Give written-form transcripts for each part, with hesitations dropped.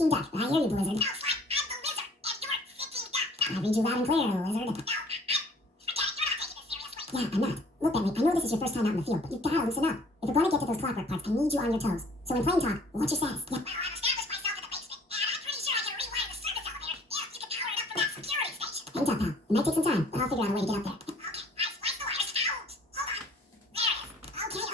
squeaking duck. I hear you, Blizzard. No, Sly, I'm the wizard, and you're sitting duck. I read you loud and clear, Lizard. No, forget it. You're not taking this seriously. Yeah, I'm not. Look, Bentley, I know this is your first time out in the field, but you've gotta loosen up. If we're gonna get to those clockwork parts, I need you on your toes. So in plain talk, what's your status? Yeah. Well, I've established myself in the basement, and I'm pretty sure I can rewire the service elevator if you can power it up from that security station. Hang tough, pal. It might take some time, but I'll figure out a way to get up there. Okay, I spliced the wires. Ow! Hold on. There it is.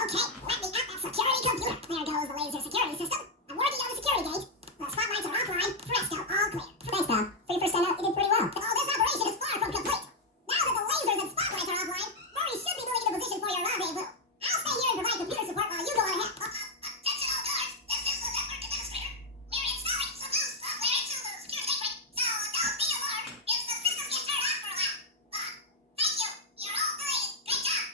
Okay. Let me at that security computer. There goes the laser security system. I'm working on the security gate. The spotlights are offline. Presto, all clear. Thanks, pal. For your first time out, you did pretty well. But this operation is far from complete. Now that the lasers and spotlights are offline, Murray should be moving into position for your rendezvous. I'll stay here and provide computer support while you go on ahead. Attention all guards. This is the network administrator. We're installing some new software into the security gateway, so don't be alarmed if the systems get turned off for a while. Thank you. You're all doing a great job.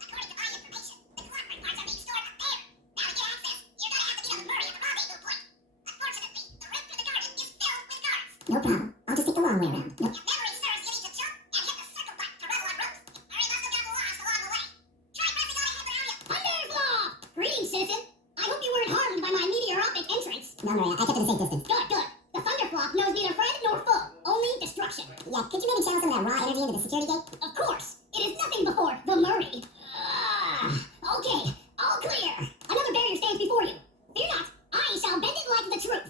According to my information, the clockwork parts are being stored up there. Now to get access, you're gonna have to meet up with Murray at the rendezvous point. Unfortunately, the route through the garden is filled with guards. No problem. I'll just take the long way around. Yep. If memory serves, you need to jump and hit the circle button to level up route. Murray must have gotten lost along the way. Try pressing on ahead around you. Thunderflaw! Greetings, citizen. I hope you weren't harmed by my meteoric entrance. No, Murray, I kept it a safe distance. Good. The Thunderflaw knows neither friend nor foe, only destruction. Yeah, could you maybe channel some of that raw energy into the security gate? Of course, it is nothing before the Murray. Okay, all clear. Another barrier stands before you. Fear not, I shall bend it like the truth.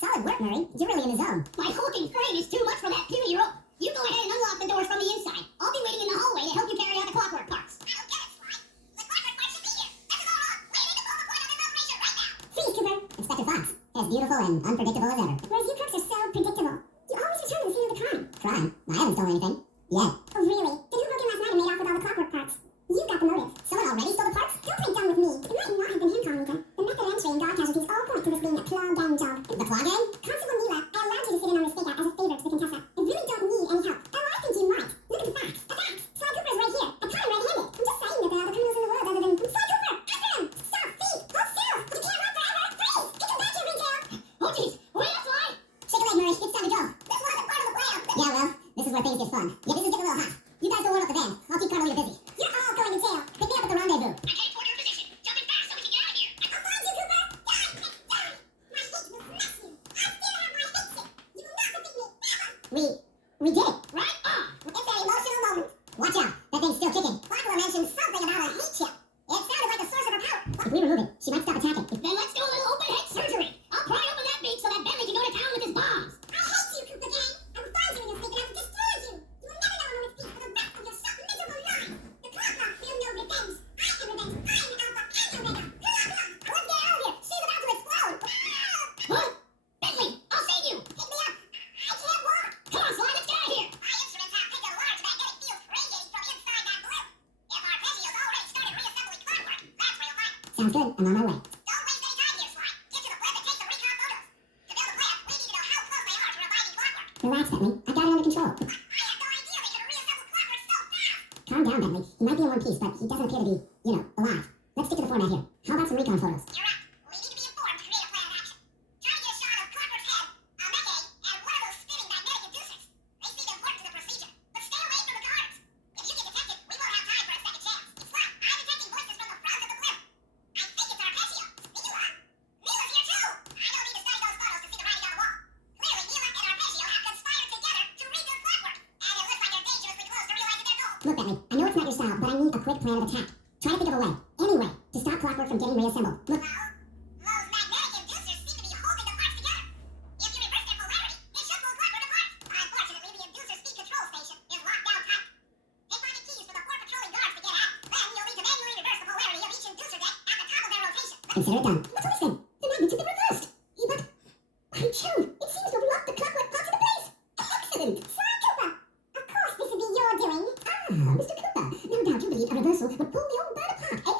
Solid work, Murray. You're really in the zone. My hulking frame is too much for that puny rope. You go ahead and unlock the doors from the inside. I'll be waiting in the hallway to help you carry out the clockwork parts. I don't get it, Sly. The clockwork parts should be here. This is all wrong. We need to pull the point on this operation right now. Freeze, Cooper. Inspector Fox. As beautiful and unpredictable as ever. Whereas you crooks are so predictable. You always return to the scene of the crime. Crime? I haven't stolen anything. Yet. Oh, really? Then who broke in last night and made off with all the clockwork parts? You got the motive. Someone already stole the parts? Don't play dumb with me. It might not have been him, Carlita. The method of entry and guard casualties all point to this being a claw gang job. The claw gang? Constable Mila, I allowed you to sit in on this stakeout as a favor to the Contessa. I really don't need any help. Oh, I think you might. Look at the facts. The facts. Sly Cooper's right here. I caught him red-handed. I'm just saying that there are other criminals in the world other than Sly Cooper. After him. Stop. Feet. Hold still. You can't run forever. Freeze. Get your back here, Ringtail. Oh, jeez. Wait up, Fly. Shake a leg, Murray. It's time to go. This wasn't part of the plan. Yeah, well, this is where things get fun. Yeah, this is getting a little hot. You guys go warm up the van. I'll keep Carmelita busy. You're all going to jail. Pick me up at the rendezvous. I'm heading toward your position. Jumping fast so we can get out of here. I'll find you, Cooper. Die, quick, die. My hate will smash you. I still have my hate chip. You will not defeat me ever. We did it. Right on. It's an emotional moment. Watch out. That thing's still kicking. Barbara mentioned something about a hate chip. It sounded like a source of her power. If we remove it, she might stop attacking. Then let's do a little open head surgery. I'll pry open that beak so that Bentley can go to town with his bombs. I hate you, Cooper Gang. I will find you in your sleep and I will destroy you. You will never know a moment's peace for the rest of your short, miserable life. The clockwork will know revenge. I am revenge. I am Alpha and Omega. Let's get out of here. She's about to explode. What? Bentley, I'll save you. Pick me up. I can't walk. Come on, Sly, let's get out of here. My instruments have picked a large magnetic field radiating from inside that balloon. If Arpeggio's already started reassembling clockwork, that's where you'll find it. Sounds good. I'm on my way. Don't waste any time here, Sly. Get to the plant and take the recon photos. To build a plan, we need to know how close they are to reviving clockwork. Relax, Bentley. I got it under control. I had no idea they could reassemble clockwork so fast. Calm down, Bentley. He might be in one piece, but he doesn't appear to be, alive. Let's stick to the format here. How about some recon photos? You're right. We need to be informed to create a plan of action. Try to get a shot of Clockwork's head, a mech egg, and one of those spinning magnetic inducers. They seem important to the procedure, but stay away from the guards. If you get detected, we won't have time for a second chance. Sly, I'm detecting voices from the front of the blimp. I think it's Arpeggio. Mila? Mila's here too! I don't need to study those photos to see the writing on the wall. Clearly, Mila and Arpeggio have conspired together to rebuild Clockwork, and it looks like they're dangerously close to realizing their goal. Look, Bentley. I know it's not your style, but I need a quick plan of attack. Try to think of a way. Any way. To stop Clockwork from getting reassembled. Look. Well, those magnetic inducers seem to be holding the parts together. If you reverse their polarity, it should pull Clockwork apart. Unfortunately, the inducer speed control station is locked down tight. Take my keys for the 4 patrolling guards to get out. Then you'll need to manually reverse the polarity of each inducer deck at the top of their rotation. Consider it done. What's all this then? The magnets have been reversed. But, by Jove, it seems to have locked the Clockwork parts into place. Excellent. Sly Cooper! Of course this would be your doing. Ah, Mr. Cooper. No doubt you believe a reversal would pull the old bird apart, eh?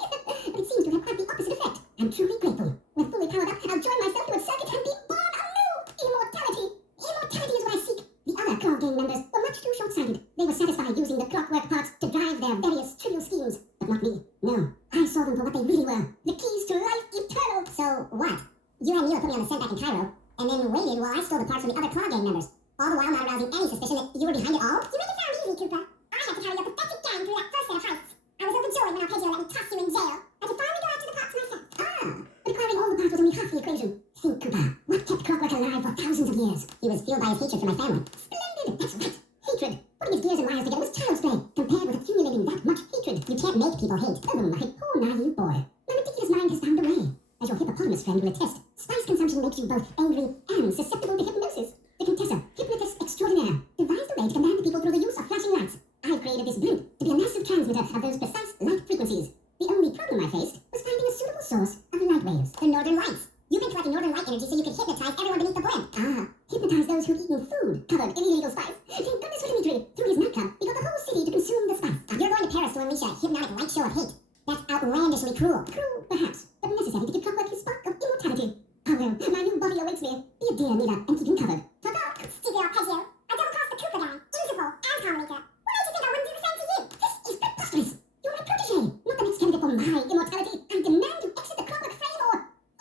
But it seems to have had the opposite effect. I'm truly grateful. When fully powered up, I'll join myself to a circuit and be born anew. Immortality. Immortality is what I seek. The other Claw Gang members were much too short-sighted. They were satisfied using the clockwork parts to drive their various trivial schemes. But not me. No. I saw them for what they really were. The keys to life eternal. So what? You and Mila put me on the scent back in Cairo, and then waited while I stole the parts from the other Claw Gang members. All the while not arousing any suspicion that you were behind it all? You make it sound easy, Cooper. I had to carry a pathetic gang through that first set of heists. I was overjoyed when Arpeggio let me toss you in jail. I could finally go after the parts myself. Ah, but acquiring all the parts was only half the equation. Think, Cooper. What kept Clockwork alive for thousands of years. He was fueled by his hatred for my family. Splendid, that's right. Hatred. Putting his gears and wires together was child's play. Compared with accumulating that much hatred, you can't make people hate. Oh, my poor naive boy. My ridiculous mind has found a way. As your hippopotamus friend will attest, spice consumption makes you both angry and susceptible to hypnosis. The Contessa, hypnotist extraordinaire, devised a way to command people through the use of flashing lights. I've created this blimp to be a massive transmitter of those precise light frequencies. The only problem I faced was finding a suitable source of light waves. The Northern Lights. You've been collecting Northern Light energy so you could hypnotize everyone beneath the blimp. Ah, hypnotize those who've eaten food covered in illegal spice. Thank goodness for Dimitri. Through his nightclub, he got the whole city to consume the spice. You're going to Paris to unleash a hypnotic light show of hate. That's outlandishly cruel. Cruel, perhaps, but necessary to give Clockwork his spark of immortality. Oh well, my new body awaits me. Be a dear, Nita, and keep him covered. Ta-da! Stupid arpeggio. A double-crossed the Koopa guy. Musical and Carmelita. What made you think I wouldn't do the same to you? This is preposterous. You're my protege, not the next candidate for my immortality. I demand you exit the Clockwork frame or...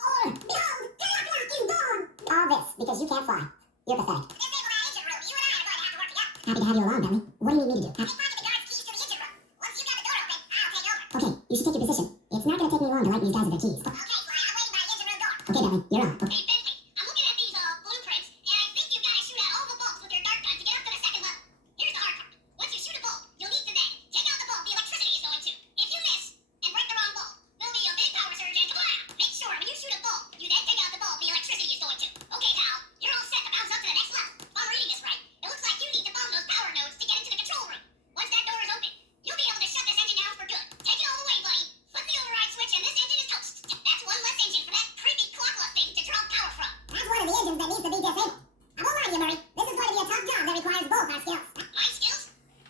Behold! Dracula is born! All this because you can't fly. You're pathetic. Disable that engine room. You and I are going to have to work together. Happy to have you along, Bentley. What do you need me to do? I've been finding the guard's keys to the engine room. Once you got the door open, I'll take over. Okay, you should take your position. It's not going to take me long to lighten these guys of their keys. Okay, Fly. I'm waiting by the engine room door. Okay, Bentley, you're on. Okay. Hey, Bentley, I'm looking at these blueprints, and I think you've got to shoot out all the bolts with your dart gun to get up to the second level. Here's the hard part. Once you shoot a bolt, you'll need to then take out the bolt the electricity is going to. If you miss and break the wrong bolt, there'll be a big power surge and kablam! Make sure when you shoot a bolt, you then take out the bolt the electricity is going to. Okay, pal, you're all set to bounce up to the next level. If I'm reading this right, it looks like you need to bomb those power nodes to get into the control room. Once that door is open, you'll be able to shut this engine down for good. Take it all the way, buddy. Flip the override switch and this engine is toast. That's one less engine for that creepy clockwork thing to draw power from. That's one of the engines that needs to be disabled. I won't lie to you, Murray. This is going to be a tough job that requires both our skills. My skills?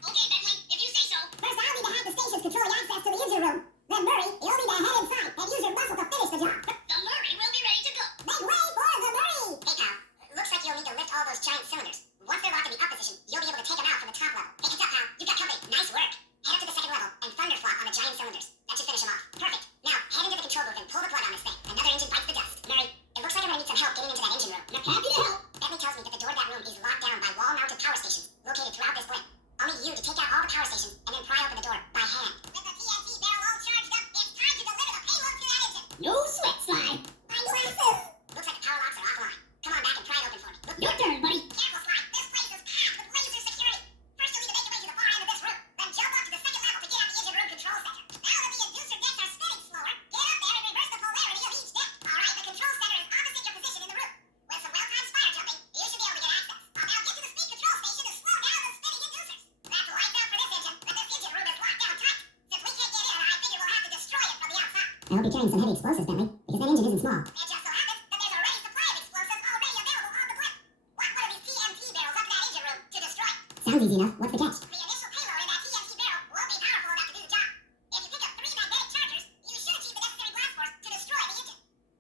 Okay, Bentley, if you say so. First, I'll need to hack the stations controlling access to the engine room. Then, Murray, you'll need to head inside and use your muscle to finish the job. The Murray will be ready to go. Make way for the Murray! Hey, pal. Looks like you'll need to lift all those giant cylinders. Once they're locked in the up position, you'll be able to take them out from the top level. Hey, it's up, pal. You got company. Nice work. Head up to the second level and thunderflop on the giant cylinders. That should finish them off. Perfect. Now, head into the control booth and pull the plug on this thing. Another engine bites the dust. Murray, it looks like I'm gonna need some help getting into that engine room. Happy to help. Bentley tells me that the door to that room is locked down by wall-mounted power stations located throughout this blimp. I'll need you to take out all the power stations and then pry open the door by hand. With the TNT barrel all charged up, it's time to deliver the payload to that engine. No sweat, Sly. My glasses! Looks like the power locks are offline. Come on back and pry it open for me. Your turn, buddy. Careful, Sly. This place is packed with laser security. First, you'll need to make your way to the far end of this room. Then jump up to the second level to get at the engine room control center. Now that the inducer decks are spinning slower, get up there and reverse the polarity of each deck. All right, the control center is opposite your position in the room. With some well-timed spider jumping, you should be able to get access. I'll now get to the speed control station to slow down the spinning inducers. That's lights out for this engine, but this engine room is locked down tight. Since we can't get in, I figure we'll have to destroy it from the outside. I hope you're carrying some heavy explosives, Bentley, because that engine isn't small. It just so happens that there's a ready supply of explosives already available on the blimp. Lock one of these TNT barrels up to that engine room to destroy it. Sounds easy enough. What's the catch? The initial payload in that TNT barrel won't be powerful enough to do the job. If you pick up 3 magnetic chargers, you should achieve the necessary blast force to destroy the engine.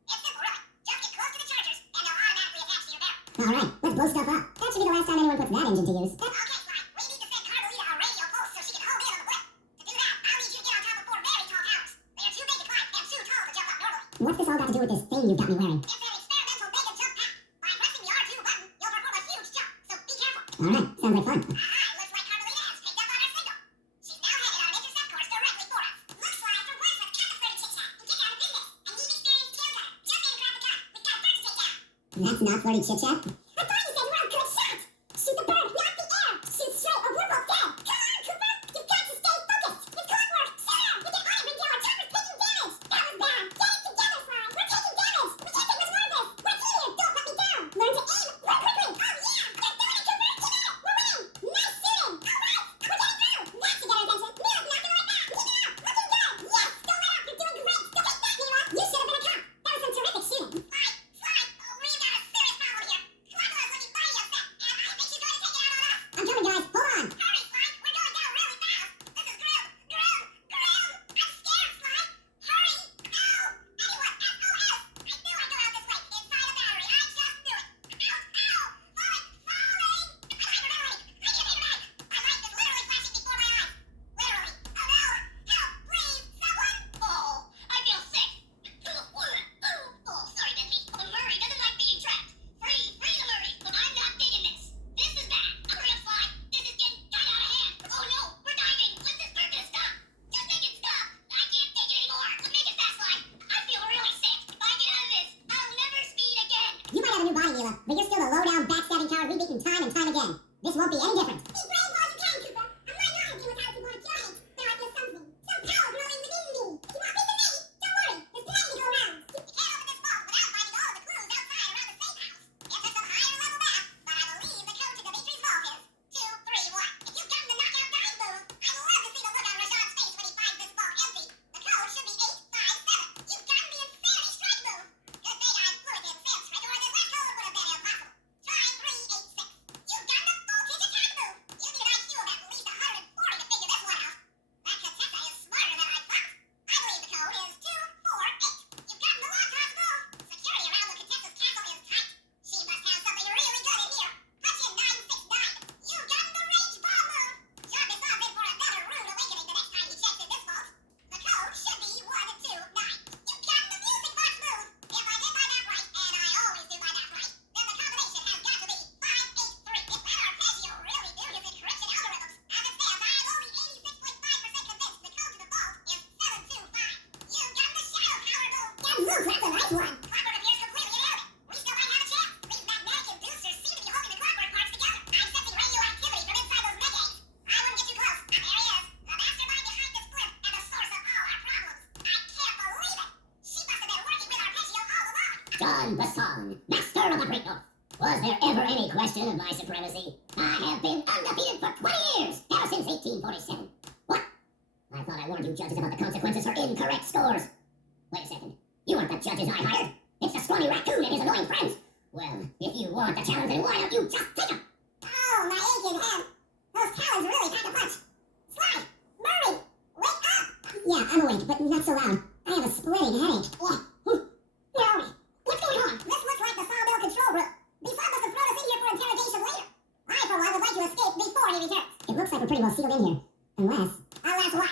It's simple, really. Just get close to the chargers, and they'll automatically attach to your barrel. All right, let's blow stuff up. That should be the last time anyone puts that engine to use. Okay, Sly, we need to send Carmelita a radio pulse so she can home in on the blimp. To do that, I'll need you to get on top of 4 very tall towers. They are too big to climb and too tall to jump up normally. What's this all got to do with this thing you've got me wearing? It's an experimental bacon jump pack. By pressing the R2 button, you'll perform a huge jump, so be careful. All right, sounds like fun. Looks like Carmelita has picked up on our signal. She's now headed on an intercept course directly for us. Looks like her words with Catherine chit-chat. Get out of business. I need experienced tail gunner. Jump in and grab the gun. We've got a bird to take down. That's not flirty chit-chat. I thought you said you were a good shot. Shoot the bird, not the air. Shoot straight or we're both dead. Come on, Cooper. You've got to stay focused. It's clockwork. Shut up. We can iron ring down. Chopper's taking damage. That was bad. Get it together, Sly. We're taking damage. We can't take much more of this. We're here. Don't let me down. Learn to aim. Run quickly. Oh, yeah. You're doing it, Cooper. Keep at it. We're winning. Nice shooting. All right. We're getting through. That should get our attention. Mila's knocking right back. Keep it up. Looking good. Yes. Don't let up. You're doing great. Go take that, Mila. You should have been a cop. That was some terrific shooting. Sly. We've got a serious problem here. Clockwork Caleb, but you're still the low-down, backstabbing coward we've beaten time and time again. This won't be any different. Be brave while you can, Cooper. I might not have chemotherapy going to your head, but I feel something. Some power growing within me. You want a piece of me? Don't worry. There's plenty to go around. You can't open this vault without finding all of the clues outside around the safe house. It's some higher level math, but I believe the code to Dimitri's vault is 231. If you've gotten the knockout dice move, I'd love to see the look on Rashad's face when he finds this vault empty. The code should be 857. You've gotten the insanity strike move. Good thing I'm fluent in Sanskrit, or this last code would have been impossible. Try 386. You've done the full kick attack move. You need an IQ of at least 140 to figure this one out. That Contessa is smarter than I thought. I believe the code is 248. You've gotten the lock house move. Security around the Contessa's castle is tight. She must have something really good in here. Punch in 969. You've gotten the rage bomb move. Jarvis is in for another rude awakening the next time he checks in this vault. The code should be 129. You've gotten the music box move. If I did my math right, and I always do my math right, then the combination has got to be 583. If that arpeggio really knew his encryption algorithms, as it stands, I am only 86.5% convinced the code to the vault is 725. You've gotten the shadow power move. Gadzooks, that's a nice one. Clockwork appears completely inanimate. We still might have a chance. These magnetic inducers seem to be holding the clockwork parts together. I'm sensing radioactivity from inside those mega eggs. I wouldn't get too close. There he is, the mastermind behind this blip and the source of all our problems. I can't believe it. She must have been working with Arpeggio all along. John Basson, master of the Great North. Was there ever any question of my supremacy? I have been undefeated for 20 years, ever since 1847. What? I thought I warned you judges about the consequences for incorrect scores. Wait a second. You aren't the judges I hired. It's the scrawny raccoon and his annoying friends. Well, if you want the challenge, then why don't you just take them? Oh, my aching head. Those talons really pack a punch. Sly! Murray! Wake up! Yeah, I'm awake, but not so loud. I have a splitting headache. Where are we? What's going on? This looks like the Sawmill control group. Bisson must have thrown us in here for interrogation later. I, for one, would like to escape before he returns. It looks like we're pretty well sealed in here. Unless Unless what?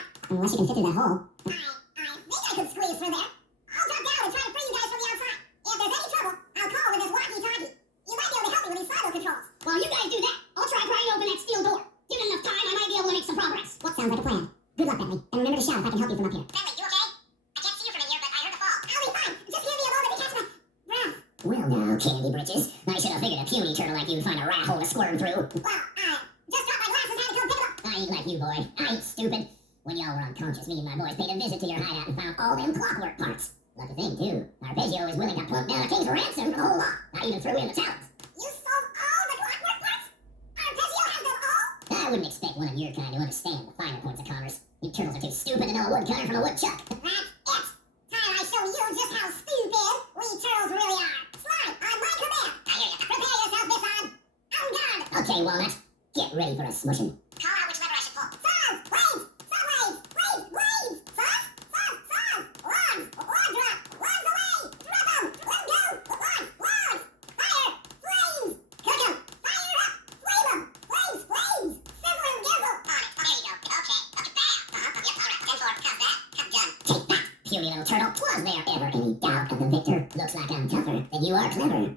you can fit through that hole. I think I could squeeze through there. I'll drop down and try to free you guys from the outside. If there's any trouble, I'll call with this walkie-talkie. You might be able to help me with these silo controls. While you guys do that, I'll try prying open that steel door. Given enough time, I might be able to make some progress. Sounds like a plan. Good luck, Bentley. And remember to shout if I can help you from up here. Bentley, you okay? I can't see you from in here, but I heard the fall. I'll be fine. Just give me a moment to catch my breath. Well now, Candy Britches. I should have figured a puny turtle like you'd find a rat hole to squirm through. Well, just dropped my glasses, had to come pick them up. I ain't like you, boy. I ain't stupid. When y'all were unconscious, me and my boys paid a visit to your hideout and found all them clockwork parts. Lucky thing, too. Arpeggio is willing to plunk down a king's ransom for the whole lot. Not even threw in the talents. You sold all the clockwork parts? Arpeggio has them all? I wouldn't expect one of your kind to understand the finer points of commerce. You turtles are too stupid to know a woodcutter from a woodchuck. That's it. Time I show you just how stupid we turtles really are. Slide on my command. I hear you. Prepare yourself, Bisson. On guard. Okay, Walnut. Get ready for a smushing. Call out which lever I should pull. Saws, blades, saw blades, blades. Saws. Logs, log drop, logs away. Drop 'em. Let 'em go. Logs. Fire, flames. Cook 'em. Fire up. Flame 'em. Flames. Sizzle and gizzle. On it. There you go. Okay. Okay, bam. Yep, all right. 10-4. How's that? I'm done. Take that, puny little turtle. Was there ever any doubt of the victor? Looks like I'm tougher than you are clever.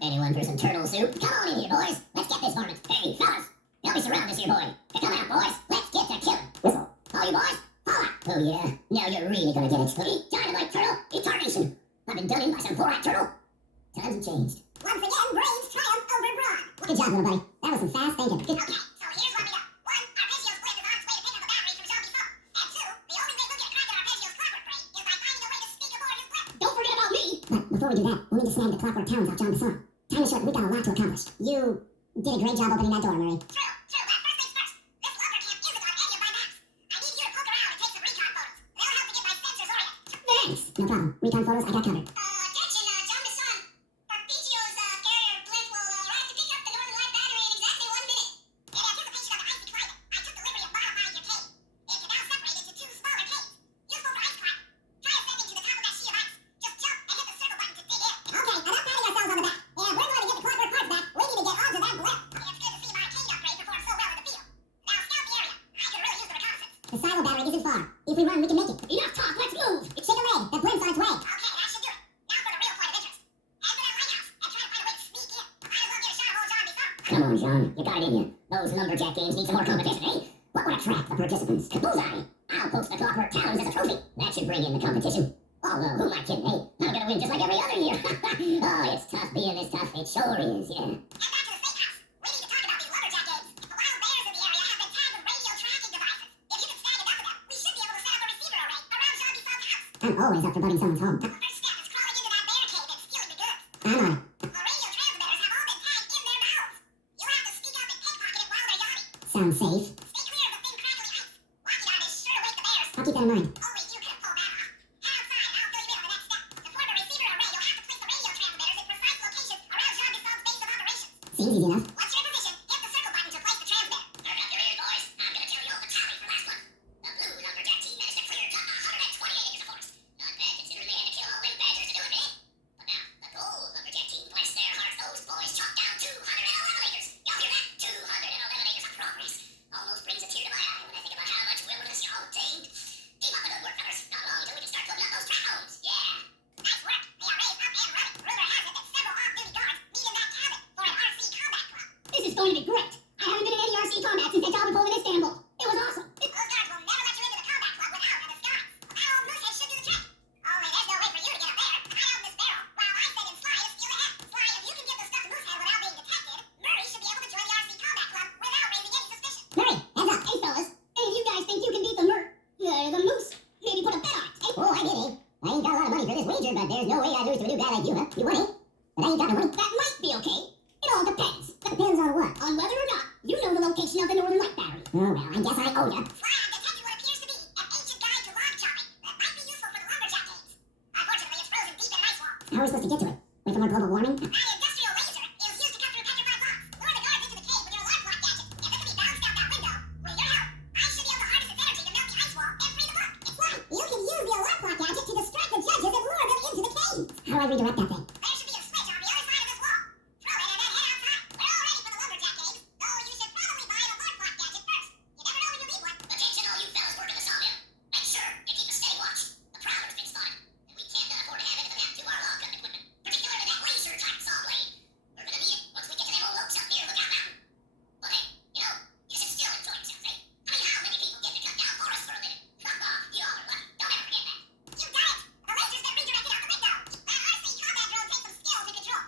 Anyone for some turtle soup? Come on in here, boys. Let's get this varmint. Hey, fellas. Help me surround this here boy. Come out, boys. Let's get to killing. Whistle. All you boys, holla. Oh, yeah. Now you're really gonna get it. Hey, dynamite turtle. Incarnation. I've been done in by some four-eyed turtle. Times have changed. Once again, brains triumph over brawn. Good job, little buddy. That was some fast thinking. Okay, so here's what we know. 1, Arpeggio's blip is on its way to pick up a battery from Zombie Phone. And 2, the only way we'll get a crack at Arpeggio's clockwork brain is by finding a way to sneak aboard his blip. Don't forget about me. But before we do that, we'll need to snag the clockwork talons off John Basson. Time is short. We've got a lot to accomplish. You did a great job opening that door, Murray. True, but first things first. This lumber camp isn't on any of my maps. I need you to poke around and take some recon photos. They'll help to get my sensors oriented. Thanks. No problem. Recon photos, I got covered. Attention, John Basson. Arpeggio's carrier blimp will arrive to pick up the Northern Light battery in exactly 1 minute. In anticipation of the icy climate, I took the liberty of modifying your cave. It can now separate into 2 smaller caves, useful for ice climbing. Try ascending to the top of that sheet of ice. Just jump and hit the circle button to dig in. Okay, enough patting ourselves on the back. If we're going to get the clockwork parts back, we need to get onto that blip. It's good to see my cave upgrade perform so well in the field. Now scout the area. I could really use the reconnaissance. The silo battery isn't far. If we run, we can make it. Enough talk. Let's move. Shake a leg. The blimp's on its way. Okay, that should do it. Now for the real point of interest. Head to that lighthouse and try to find a way to sneak in. Might as well get a shot of old John Basson. Come on, John. You got it in you. Those lumberjack games need some more competition, eh? What would attract the participants? Bullseye. I'll post the clockwork talons as a trophy. That should bring in the competition. Although, who am I kidding, eh? I'm gonna win just like every other year. Oh, it's tough being sure is, yeah. And back to the state house. We need to talk about these lumberjack games. The wild bears in the area have been tagged with radio tracking devices. If you can snag enough of them, we should be able to set up a receiver array around Zombie Fog's house. I'm always up for bugging someone's home. The first step is crawling into that bear cave and stealing the goods. I'm on it. The radio transmitters have all been tagged in their mouths. You'll have to sneak up and pickpocket it while they're yawning. Sounds safe. Stay clear of the thin, crackly ice. Walking on is sure to wake the bears. I'll keep that in mind. Only you can pull that off. Head outside and I'll fill you in on the next step. To form a receiver array, you'll have to place the radio transmitters in precise locations around Jean Gassol's base of operations. Seems easy enough. Once you're in position, hit the circle button to place the transmitter. Perk up your ears, boys. I'm gonna tell you all the tally for last one. The blue lumberjack team managed to clear cut 128 acres of forest. Not bad considering they had to kill all them badgers to do it, eh? But now, the gold lumberjack team, bless their hearts, those boys chopped down 211 acres. Y'all hear that? 211 acres of progress. Almost brings a tear to my eye when I think about how much wilderness y'all obtained. Keep up the good work, fellas. Not long till we can start putting up those trap homes. Yeah. Nice work. The array is up and running. Rumor has it that several off-duty guards meet in that cabin for an RC combat club. This is going to be great. I haven't been in any RC combat since that job we pulled in Istanbul. It was awesome. Those guards will never let you into the combat club without a disguise. A bad old moosehead should do the trick. Only there's no way for you to get up there. Hide out in this barrel while I send in Sly to steal the head. Sly, if you can get the stuff to Moosehead without being detected, Murray should be able to join the RC combat club without raising any suspicion. Murray, heads up. Hey, fellas. Any of you guys think you can beat the moose? Maybe put a bet on it, eh? Oh, I get it. I ain't got a lot of money for this wager, but there's no way I'd lose to a new guy like you, huh? You want it? But I ain't got no money. That might be okay. It all depends. Depends on what? On whether or not you know the location of the Northern Light Battery. Oh, well, I guess I owe ya. Sly, I've detected what appears to be an ancient guide to log chopping that might be useful for the lumberjack games. Unfortunately, it's frozen deep in ice wall. How are we supposed to get to it? Wait for more global warming? That industrial laser is used to cut through petrified blocks. Lure the guards into the cave with your alarm clock gadget, and this will be bounced out that window. With your help, I should be able to harness its energy to melt the ice wall and free the book. It's right. You can use the alarm clock gadget to distract the judges and lure them into the cave. How do I redirect that thing? There should be a switch on the other side of this wall. Throw it and then head outside. We're all ready for the lumberjack games, though you should probably buy an alarm clock gadget first. You never know when you need one. Attention all you fellas working the sawmill. Make sure you keep a steady watch. The prowler's been spotted, and we can't afford to have anything happen to our log cutting equipment, particularly that laser-type saw blade. We're gonna need it once we get to them old oaks up near Lookout Mountain. But hey, you should still enjoy yourselves, eh? I mean, how many people get to cut down forests for a living? Y'all are lucky. Don't ever forget that. You got it! The laser's been redirected out the window. That RC combat drone takes some skill to control.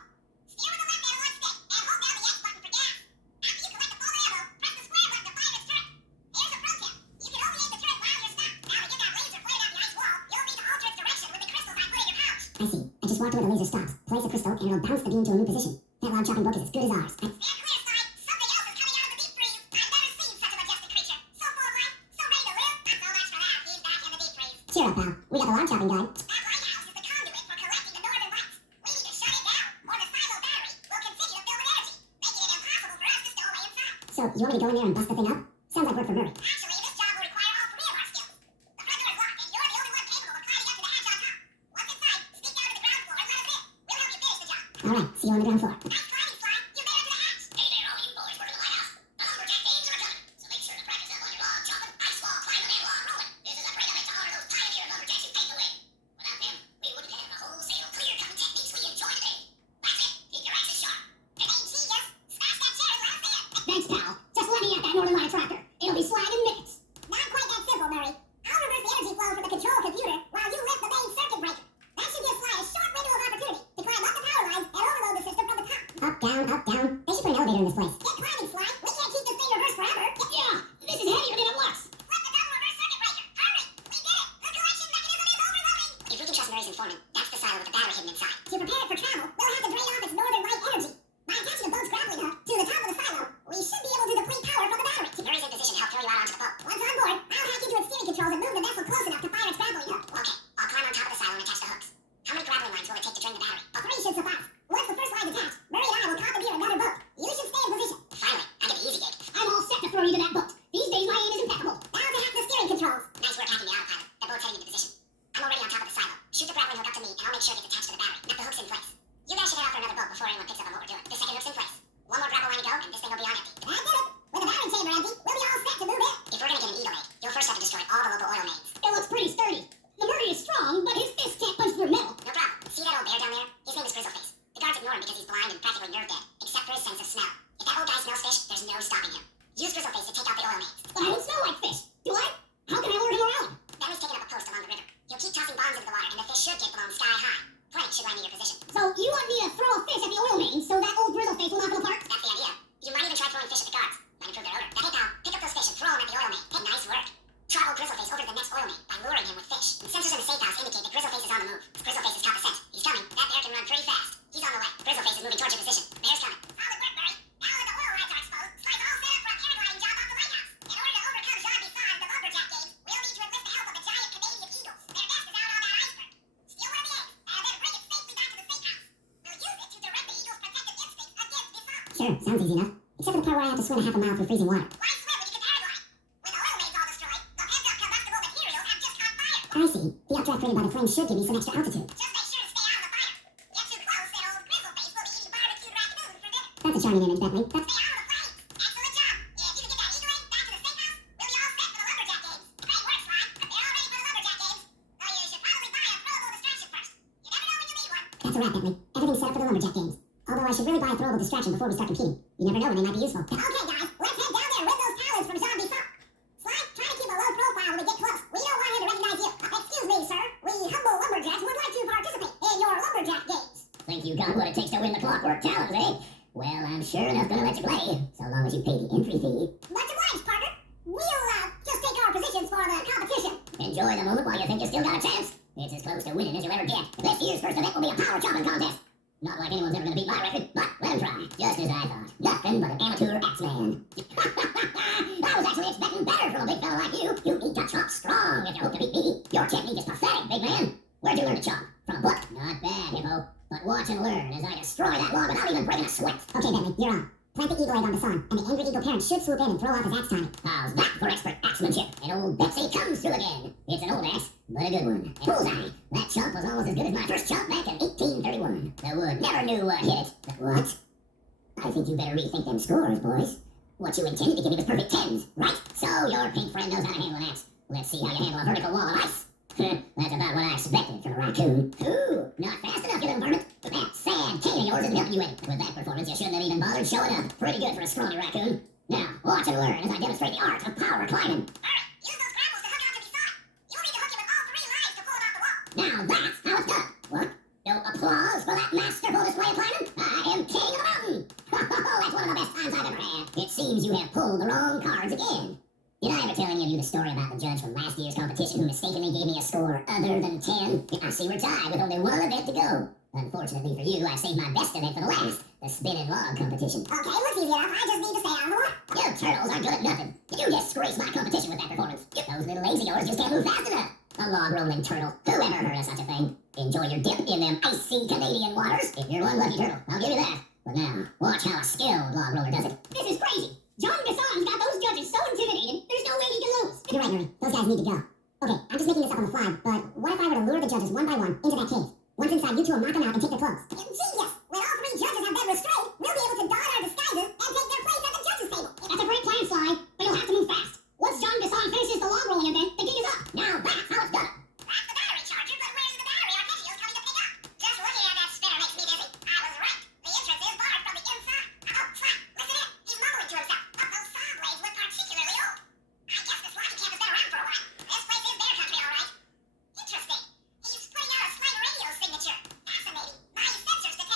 Steer with the left analog stick and hold down the X button for gas. After you collect the fallen ammo, press the square button to fire its turret. Here's a pro tip. You can only aim the turret while you're stuck. Now to get that laser flared out the ice wall, you'll need to alter its direction with the crystals I put in your pouch. I see. I just walk to where the laser stops, place a crystal, and it'll bounce the beam to a new position. That log chopping book is as good as ours. Stand clear, Sly. Something else is coming out of the deep freeze. I've never seen such a majestic creature. So full of life, so ready to live. Not so much for that. He's back in the deep freeze. Cheer up, pal. We got the log chopping guy. That lighthouse is the conduit for collecting the northern lights. We need to shut it down, or the silo battery will continue to fill with energy, making it impossible for us to stow away inside. So, you want me to go in there and bust the thing up? Sounds like work for Murray. Actually, this job will require all three of our skills. The front door is locked, and you're the only one capable of climbing up to the hatch on top. Once inside, sneak down to the ground floor and let us in. We'll help you finish the job. Alright, see you on the ground floor. Nice climbing, Sly. You made it to the hatch. Hey there, all you boys working the lighthouse. The lumberjack games are coming, so make sure to practice up on your log chopping, ice wall climbing, and log rolling. This is a great event to honor those pioneer lumberjacks who paved the way. Without them, we wouldn't have the wholesale clear-cutting techniques we enjoy today. That's it. Keep your axes sharp. Hey, genius. Smash that chair and let us in. Thanks, pal. Just let me at that Northern Light tracker. It'll be swag in minutes. Not quite that simple, Murray. I'll reverse the energy flow from the control computer while you lift the main circuit breaker. That should give Sly a short window of opportunity to climb up the power lines and overload the system from the top. Up, down, up, down. They should put an elevator in this place. Get climbing, Sly. We can't keep this thing reversed forever. Yeah, this is heavier than it looks. Flip the double reverse circuit breaker. Hurry. We did it. The collection mechanism is overloading. If we can trust Murray's informant, that's the silo with the battery hidden inside. To prepare it for travel, we'll have to drain off its northern light energy. By attaching a boat's grappling hook to the top of the silo, we should be able to deplete power from the battery. Murray's in position to help throw you out onto the boat. Once on board, I'll hack into its steering controls and move the vessel close enough to fire its grappling hook. Okay, I'll climb on top of the silo and attach the hooks. How many grappling lines will it take to drain the battery? 3 should suffice. Once the first line's attached, Murray and I will commandeer another boat. You should stay in position. Finally, I get the easy gig. I'm all set to throw you to that boat. These days, my aim is impeccable. Now to hack the steering controls. Nice work hacking the autopilot. The boat's heading into position. I'm already on top of the silo. Shoot the grappling hook up to me, and I'll make sure it gets attached to the battery. Now the hook's in place. You guys should head out for another boat before anyone picks up on what we're doing. The second hook's in place. One more grapple line to go, and this thing will be on empty. That did it. With the battery chamber empty, we'll be all set to move in. If we're gonna get an Eagle egg, you'll first have to destroy all the local oil mains. It looks pretty sturdy. The Murray is strong, but his fist can't punch through metal. No problem. See that old bear down there? His name is Grizzleface. The guards ignore him because he's blind and practically nerve dead, except for his sense of smell. If that old guy smells fish, there's no stopping him. Use Grizzleface to take out the oil mains. But I don't smell like fish. Do I? How can I lure him around? Bentley's taking up a post along the river. He'll keep tossing bombs into the water, and the fish should get blown sky high. Plenty should land in your position. So you want me to throw a fish at the oil main so that Sure, sounds easy enough. Except for the part where I have to swim a half a mile through freezing water. Why swim when you can paraglide? When the oil mains all destroyed, the pent-up combustible materials have just caught fire. I see. The updraft created by the flames should give me some extra altitude. Just make sure to stay out of the fire. Get too close and old Grizzleface will be eating barbecued raccoons for dinner. That's a charming image, Bentley. That's... Stay out of the flames. Excellent job. If you can get that Eagle egg back to the steakhouse, we'll be all set for the lumberjack games. Great work, Sly. They're all ready for the lumberjack games. Though you should probably buy a throwable distraction first. You never know when you need one. That's a wrap, Bentley. Everything's set up for the lumberjack games. Although I should really buy a throwable distraction before we start competing. You never know when they might be useful. Okay, guys, let's head down there and rid those talons from Zombie Funk. Sly, try to keep a low profile when we get close. We don't want him to recognize you. Excuse me, sir. We humble lumberjacks would like to participate in your lumberjack games. Think you got what it takes to win the Clockwork Talons, eh? Well, I'm sure enough gonna let you play, so long as you pay the entry fee. Much obliged, partner. We'll just take our positions for the competition. Enjoy the moment while you think you still got a chance. It's as close to winning as you'll ever get. This year's first event will be a power chopping contest. Not like anyone's ever gonna beat my record, but let him try. Just as I thought. Nothing but an amateur X-Man. I was actually expecting better from a big fella like you. You need to chop strong if you hope to beat me. Your technique is pathetic, big man. Where'd you learn to chop? From a book? Not bad, Hippo. But watch and learn as I destroy that log without even breaking a sweat. Okay, Bentley, you're on. Plant the eagle egg on Basan, and the angry eagle parent should swoop in and throw off his axe timing. How's that for expert axemanship? And old Betsy comes through again. It's an old axe, but a good one. And bullseye. That chop was almost as good as my first chop back in 1831. The wood never knew what hit it. But what? I think you better rethink them scores, boys. What you intended to give me was perfect tens, right? So your pink friend knows how to handle an axe. Let's see how you handle a vertical wall of ice. That's about what I expected from a raccoon. Ooh, not fast enough, you little varmint. That sad cane of yours isn't helping you any. With that performance, you shouldn't have even bothered showing up. Pretty good for a scrawny raccoon. Now, watch and learn as I demonstrate the art of power climbing. Alright, use those grapples to hook onto Basan. You'll need to hook him with all 3 lines to pull him off the wall. Now that's how it's done. What? No applause for that masterful display of climbing? I am king of the mountain. That's one of the best times I've ever had. It seems you have pulled the wrong cards again. Did I ever tell any of you the story about the judge from last year's competition who mistakenly gave me a score other than 10? I see we're tied with only one event to go. Unfortunately for you, I saved my best event for the last, the spinning log competition. Okay, looks easy enough. I just need to stay out of the water. You turtles are good at nothing. You disgrace my competition with that performance. Those little legs of yours just can't move fast enough. A log-rolling turtle. Who ever heard of such a thing? Enjoy your dip in them icy Canadian waters. If you're one lucky turtle, I'll give you that. But now, watch how a skilled log roller does it. This is crazy. John Gason's got those judges so intimidated, there's no way he can lose. You're right, Murray. Those guys need to go. Okay, I'm just making this up on the fly, but what if I were to lure the judges one by one into that cave? Once inside, you two will knock them out and take their clothes. Genius! When all 3 judges have been restrained, we'll be able to don our disguises and take their place at the judges' table. That's a great plan, Sly, but you'll have to move fast. Once John Gason finishes the log rolling event, the gig is up. Now that's how it's done. That's the battery charger, but where's the battery Arpeggios coming to pick up? Just looking at that spinner makes me dizzy. I was right. The entrance is barred from the inside. Oh, Sly, listen in. He's mumbling to himself. Oh, those saw blades look particularly old. I guess this logging camp has been around for a while. This place is their country, all right. Interesting. He's putting out a slight radio signature. Fascinating. My sensors detect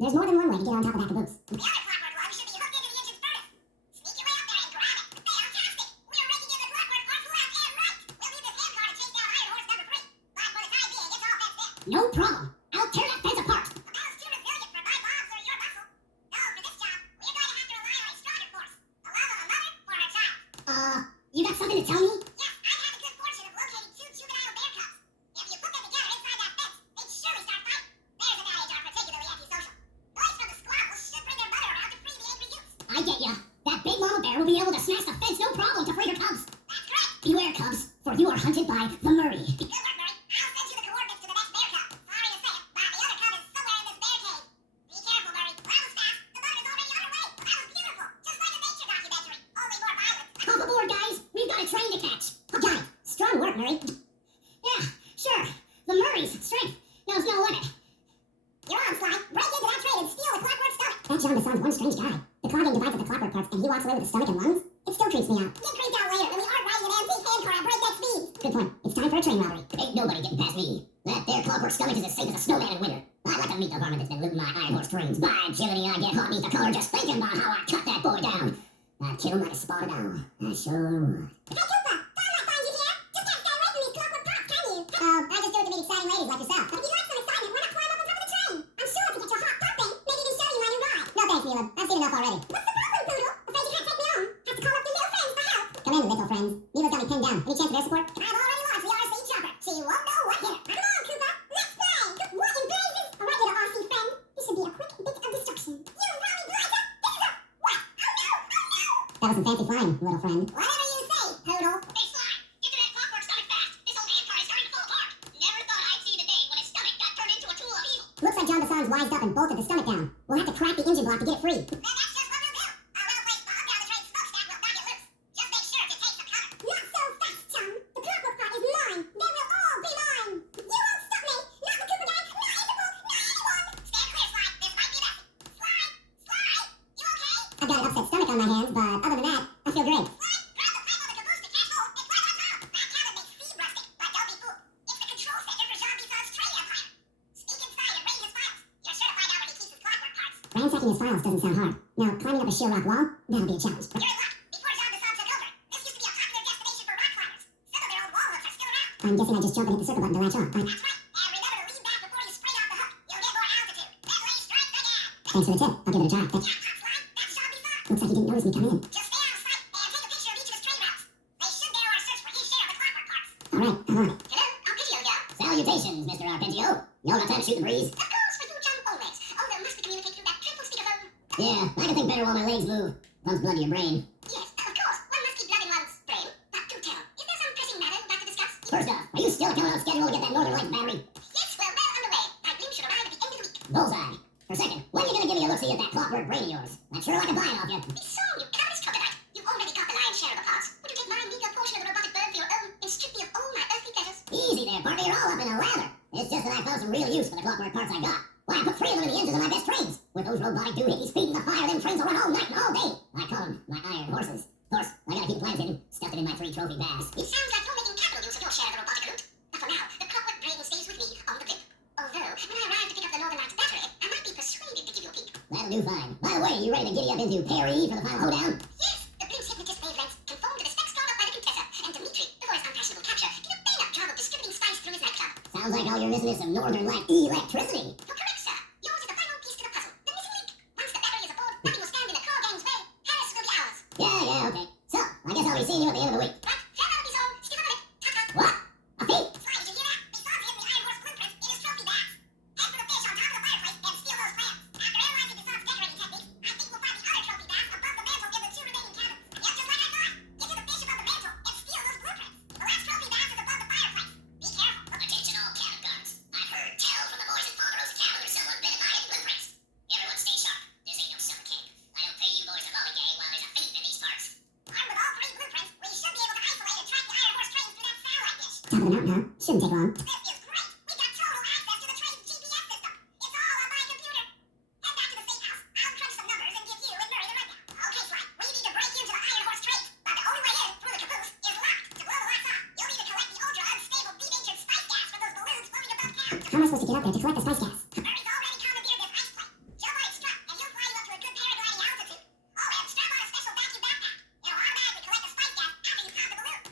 There's more than one way to get on top of that caboose. The other clockwork lug should be hooked into the engine's furnace. Sneak your way up there and grab it. Fantastic! We're raking in the clockwork parts left and right. We'll need this hand car to chase down Iron Horse number 3. But for the time being, it's all fenced in. No problem. I'll tear that fence apart. The metal's too resilient for my bombs or your muscle. No, for this job, we're going to have to rely on a stronger force. The love of a mother for her child. You got something to tell me? Yes, I've had the good fortune of locating 2 juvenile bear cubs. If you put them together inside that fence, they'd surely start fighting. There's an adage are particularly antisocial. Boys from the squabbles should bring their mother around to free the angry youths. I get ya. That big mama bear will be able to smash the fence no problem to free her cubs. That's correct. Beware, cubs, for you are hunted by the Murray. Good work, Murray. I'll send you the coordinates to the next bear cub. Sorry to say it, but the other cub is somewhere in this bear cave. Be careful, Murray. Well, that was fast. The boat is already underway. That was beautiful. Just like a nature documentary. Only more violent. Hop aboard, guys. We've got a train to catch. Got it. Strong work, Murray. Yeah, sure. The Murray's strength knows no limit. You're on, Sly. Break into that train and steal the clockwork stomach. That John Bassan's one strange guy. The clogging divides at the clockwork parts, and he walks away with the stomach and lungs. It still creeps me out. Get creeped out later when we aren't riding an antique hand car at breakneck speed. Good point. It's time for a train robbery. Ain't nobody getting past me. That there clockwork stomach is as safe as a snowman in winter. I'd like to meet the varmint that's been looting my Iron Horse trains. By Jiminy, I get hot beneath the collar just thinking about how I cut that boy down. I'd kill him like a spotted owl. I sure would. Hey, Koopa, Don might find you here. Just can't stay away from these clockwork pots, can you? I just do it to meet exciting ladies like yourself. But if you like some excitement, why not climb up on top of the train? I'm sure if you get your heart pumping, maybe we can show you my new ride. No thanks, Mila. I've seen enough already. What's the problem, Poodle? Afraid you can't take me on? Have to call up your little friends for help. Come in, little friends. Mila's got me pinned down. Any chance of air support? I've already launched the RC chopper, so you won't know what hit her. Come on, Koopa, let's play. What in blazes? All right, little RC friend. This should be a quick bit of destruction. You rowdy blighter! This is a... What? Oh no! Oh no! That was some fancy flying, little friend. Whatever you say, Poodle. Hey, Sly, get to that clockwork stomach fast. This old hand car is starting to fall apart. Never thought I'd see the day when his stomach got turned into a tool of evil. Looks like John Bassan's wised up and bolted the stomach down. We'll have to crack the engine block to get it free. Then that's just what we'll do. A well-placed bomb down the train's smokestack will knock it loose. Just make sure to take some cover. Not so fast, chum. The clockwork part is mine. They will all be mine. You won't stop me. Not the Koopa Gang. Not Interpol. Not anyone. Stand clear, Sly. This might be messy. Sly, you okay? I've got an upset stomach on my hands, but other than that, I feel great. Sly, grab the pipe on the caboose to catch hold and climb on top. That cabin makes feed rustic, but don't be fooled. It's the control center for Jean Bison's train empire. Sneak inside and raid his files. You're sure to find out where he keeps his clockwork parts. Ransacking his files doesn't sound hard. Now, climbing up a sheer rock wall, that'll be a challenge. You're in luck. Before Jean Bisson took over, this used to be a popular destination for rock climbers. Some of their old wall hooks are still around. I'm guessing I just jump and hit the circle button to latch on. That's right. And remember to lean back before you spring off the hook. You'll get more altitude. Then lay strike again. Thanks for the tip. I'll give it a try. Jackpot, Sly. That's Jean Bisson. Looks like he didn't notice me come in. Just stay out of sight and take a picture of each of his train routes. They should narrow our search for his share of the clockwork parts. All right, I'm on it. Hello, Arpeggio here. Salutations, Mr. Arpeggio. You know time to shoot the breeze? Of course, for you John always. Oh, there must be communicate through that triple speakerphone. Yeah, I can think better while my legs move. Pumps blood to your brain. Yes, of course. One must keep blood in one's brain. But do tell, is there some pressing matter you'd like to discuss? First off, are you still coming on schedule to get that Northern Lights battery? Yes, we're well underway. My beam should arrive at the end of the week. Bullseye. For a second, when are you gonna give me a look-see at that clockwork brain of yours? I'd sure like to buy it off you. Be soon, you cavernous troglodyte. You've already got the lion's share of the parts. Would you take my meager portion of the robotic bird for your own and strip me of all my earthly pleasures? Easy there, partner. You're all up in a lather. It's just that I found some real use for the clockwork parts I got. Why, I put 3 of them in the engines of my best trains. With those robotic doohickeys feeding the fire, them trains will run all night and all day. I call them my iron horses. Of course, I gotta keep the plans hidden, stuffed it in my 3 trophy bass. It sounds like you're making capital use of your share of the robotic loot. But for now, the clockwork brain stays with me on the blimp. Although, when I arrive to pick up the Northern Lights battery, I might be persuaded to give you a peek. That'll do fine. By the way, you ready to giddy up into Perry for the final hoedown? Yes, the blimp's hypnotist wavelengths conform to the specs drawn up by the Contessa, and Dimitri, before his unfashionable capture, did a bang-up job of distributing spice through his nightclub. Sounds like all you're missing is some Northern Light electricity. You're correct, sir. Yours is the final piece to the puzzle. The missing link. Once the battery is aboard, nothing will stand in the car gang's way. Harris will be ours. Yeah, okay. So, I guess I'll be seeing you at the end of the week. Right, farewell, Bison. Still a minute. Ta-ta. What? A thief? Sly, did you hear that? Bison's hidden the Iron Horse blueprints in his trophy bags. Head for the fish on top of the fireplace and steal those plans. After analyzing Bison's decorating techniques, I think we'll find the other trophy bags above the mantle in the 2 remaining cabins. Yep, just like I thought. Get to the fish above the mantle and steal those blueprints. The last trophy bag is above the fireplace. Be careful. Attention all cabin guards. I've heard tell from the boys at Ponderosa cabin there's someone been in my hidden blueprints. Everyone stay sharp. This ain't no summer camp. I don't pay you boys to lollygag while there's a thief in these parts. Armed with all 3 blueprints, we should be able to isolate and track the Iron Horse trains through that satellite dish. Top of the mountain, huh? Shouldn't take long. This is great. We got total access to the train's GPS system. It's all on my computer. Head back to the safe house. I'll crunch some numbers and give you and Murray the rundown. Okay, Sly. We need to break into the Iron Horse trains, but the only way in, through the caboose, is locked. To blow the locks off, you'll need to collect the ultra-unstable deep-natured spice gas from those balloons floating above town. How am I supposed to get up there to collect the spice gas? Murray's already commandeered this ice plate. Jump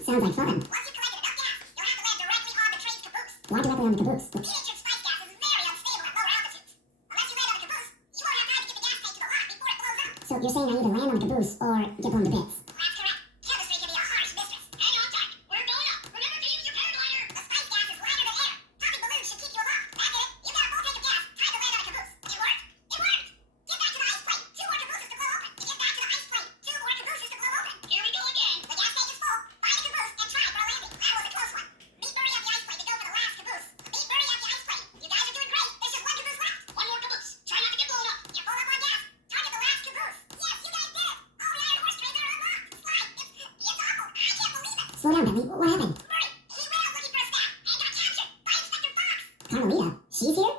Sounds like fun. Once you've collected enough gas, you'll have to land directly on the train's caboose. Why directly on the caboose? Denatured spice gas is very unstable at lower altitudes. Unless you land on the caboose, you won't have time to get the gas tank to the lot before it blows up. So you're saying I either land on the caboose or get blown to bits? That's correct. Chemistry can be a harsh mistress. Hang on tight. We're going up. Remember to use your paraglider. The spice gas is lighter than air. Popping balloons should keep you aloft. That did it. You got a full tank of gas, tied to land on a caboose. It worked. It worked. Get back to the ice plate. 2 more cabooses to blow open. You get back to the ice plate. 2 more cabooses to blow open. Here we go again. The gas tank is full. Find the caboose and try for a landing. That was a close one. Meet Murray at the ice plate to go for the last caboose. Meet Murray at the ice plate. You guys are doing great. There's just 1 caboose left. One more caboose. Try not to get blown up. You're full up on gas. Target the last caboose. Yes, you guys did it. Oh, the iron horse trains are unlocked. Slide. It's awful. I can't believe it. Slow down, Bentley. What happened? Murray, he went out looking for a staff and got captured by Inspector Fox. Carmelita? She's here?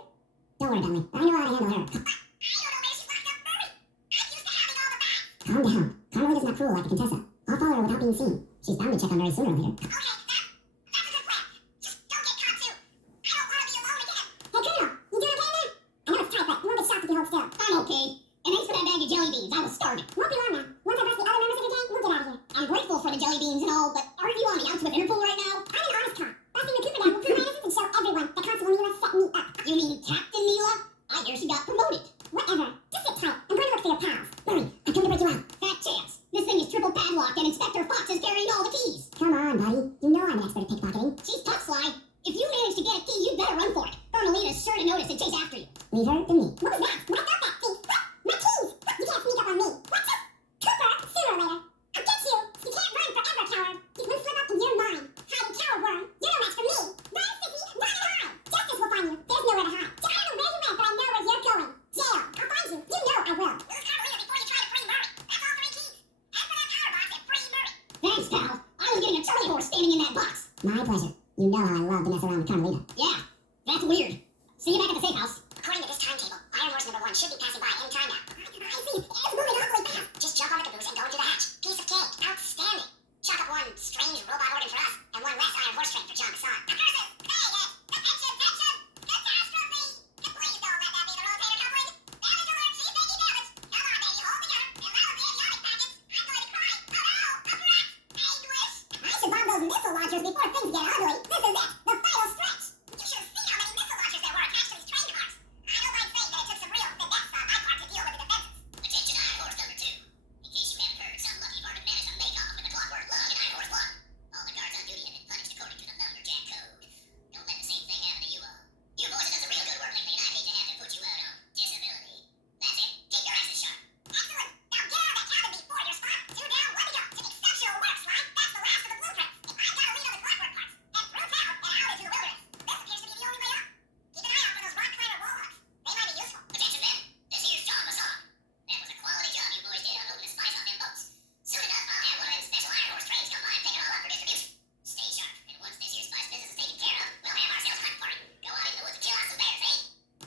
Don't worry, Bentley. I know how to handle her. I don't know where she's locked up, Murray. I'm used to having all the facts. Calm down. Carmelita's not cruel like the Contessa. I'll follow her without being seen. She's bound to check on Mary sooner or later. Okay, that's a good plan. Just don't get caught too. I don't want to be alone again. Hey, Colonel, you doing okay there? I know it's tight, but you won't get shocked if you hold still. I'm okay. And thanks for that bag of jelly beans. I was starving. Won't be long now. Once I brush the other members of the gang, we'll get out of here. I'm grateful for the jelly beans and all, but aren't you on the outs with Interpol right now? I'm an honest cop. Busting the Cooper down will prove my innocence and show everyone that Constable Mila set me up. You mean Captain Mila? I hear she got promoted. Whatever. Just sit tight. I'm going to look for your pals. Murray, I've come to break you out. Fat chance. This thing is triple padlocked and Inspector Fox is carrying all the keys. Come on, buddy. You know I'm an expert at pickpocketing. She's tough, Sly. If you manage to get a key, you'd better run for it. Carmelita's sure to notice and chase after you. Leave her to me. What was that? What about that thief? What? My keys! What? You can't sneak up on me. What? Just Cooper, sooner or later. I'll get you. You can't run forever, coward. You can slip up in your mind. Hiding coward worm. You're no match for me. Run, sissy. Run and hide. Justice will find you. There's nowhere to hide. I don't know where you went, but I know where you're going. Jail. I'll find you. You know I will. Lose Carmelita before you try to free Murray. That's all 3 keys. Head for that power box and free Murray. Thanks, pal. I was getting a Charlie horse standing in that box. My pleasure. You know how I love to mess around with Carmelita. Yeah, that's weird. See you back at the safe house. According to this timetable, Iron Horse number 1 should be passing by any time now. I see. It's moving awfully fast. Just jump on the caboose and go into the hatch. Piece of cake. Outstanding. Chalk up 1 strange robot organ for us and 1 less Iron Horse train for John Cassan. The curses! Mayday! Attention! Attention! Catastrophe! Please don't let that be the rotator coupling. Damage alert! She's taking damage. Come on, baby. Hold together. And rattle the avionic package. I'm going to cry. Oh no! Upper anguish! I should bomb those missile launchers before things get ugly. This is it. The final stretch. You should see how many missile launchers there were attached to these train cars. I don't mind saying that it took some real finesse on my part to deal with the defenses. Attention Iron Horse number 2. In case you haven't heard, some lucky varmint managed to make off with the clockwork lug in Iron Horse 1. All the guards on duty have been punished according to the lumberjack code. Don't let the same thing happen to you all. You boys have done some real good work lately, and I hate to have to put you out on disability. That's it. Keep your asses sharp. Excellent. Now get out of that cabin before you're spotted. 2 down, 1 to go. Exceptional work, Slime. That's the last of the blueprints. If I've got to lead on the clockwork parts, head through town and out into the wilderness. This appears to be the only way up. Keep an eye out for those rock climber warlocks. They might be useful. Attention men. This here's John Masson. That was a quality job you boys did on loading the spice off them boats. Soon enough, I'll have one of them special Iron Horse trains come by and pick it all up for distribution. Stay sharp, and once this here spice business is taken care of, we'll have ourselves hunt for it. Go out into the woods and kill out some bears, eh?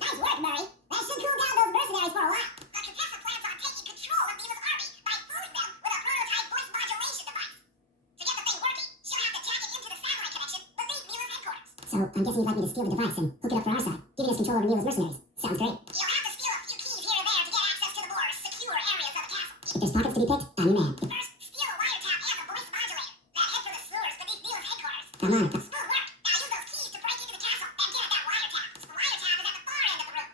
Nice work, Murray. That should cool down those mercenaries for a while. The Contessa plans on taking control of Mila's army by fooling them with a prototype voice modulation device. To get the thing working, she'll have to jack it into the satellite connection that leads Mila's headquarters. So I'm guessing you'd like me to steal the device and hook it up for our side, giving us control over Mila's mercenaries. Sounds great. You'll have to steal a few keys here and there to get access to the more secure areas of the castle. If there's pockets to be picked, I'm your man. First, steal a wiretap and the voice modulator. Then head for the sewers beneath Mila's headquarters. I'm on it. Smooth work. Now use those keys to break into the castle and get at that wiretap. The wiretap is at the far end of the room.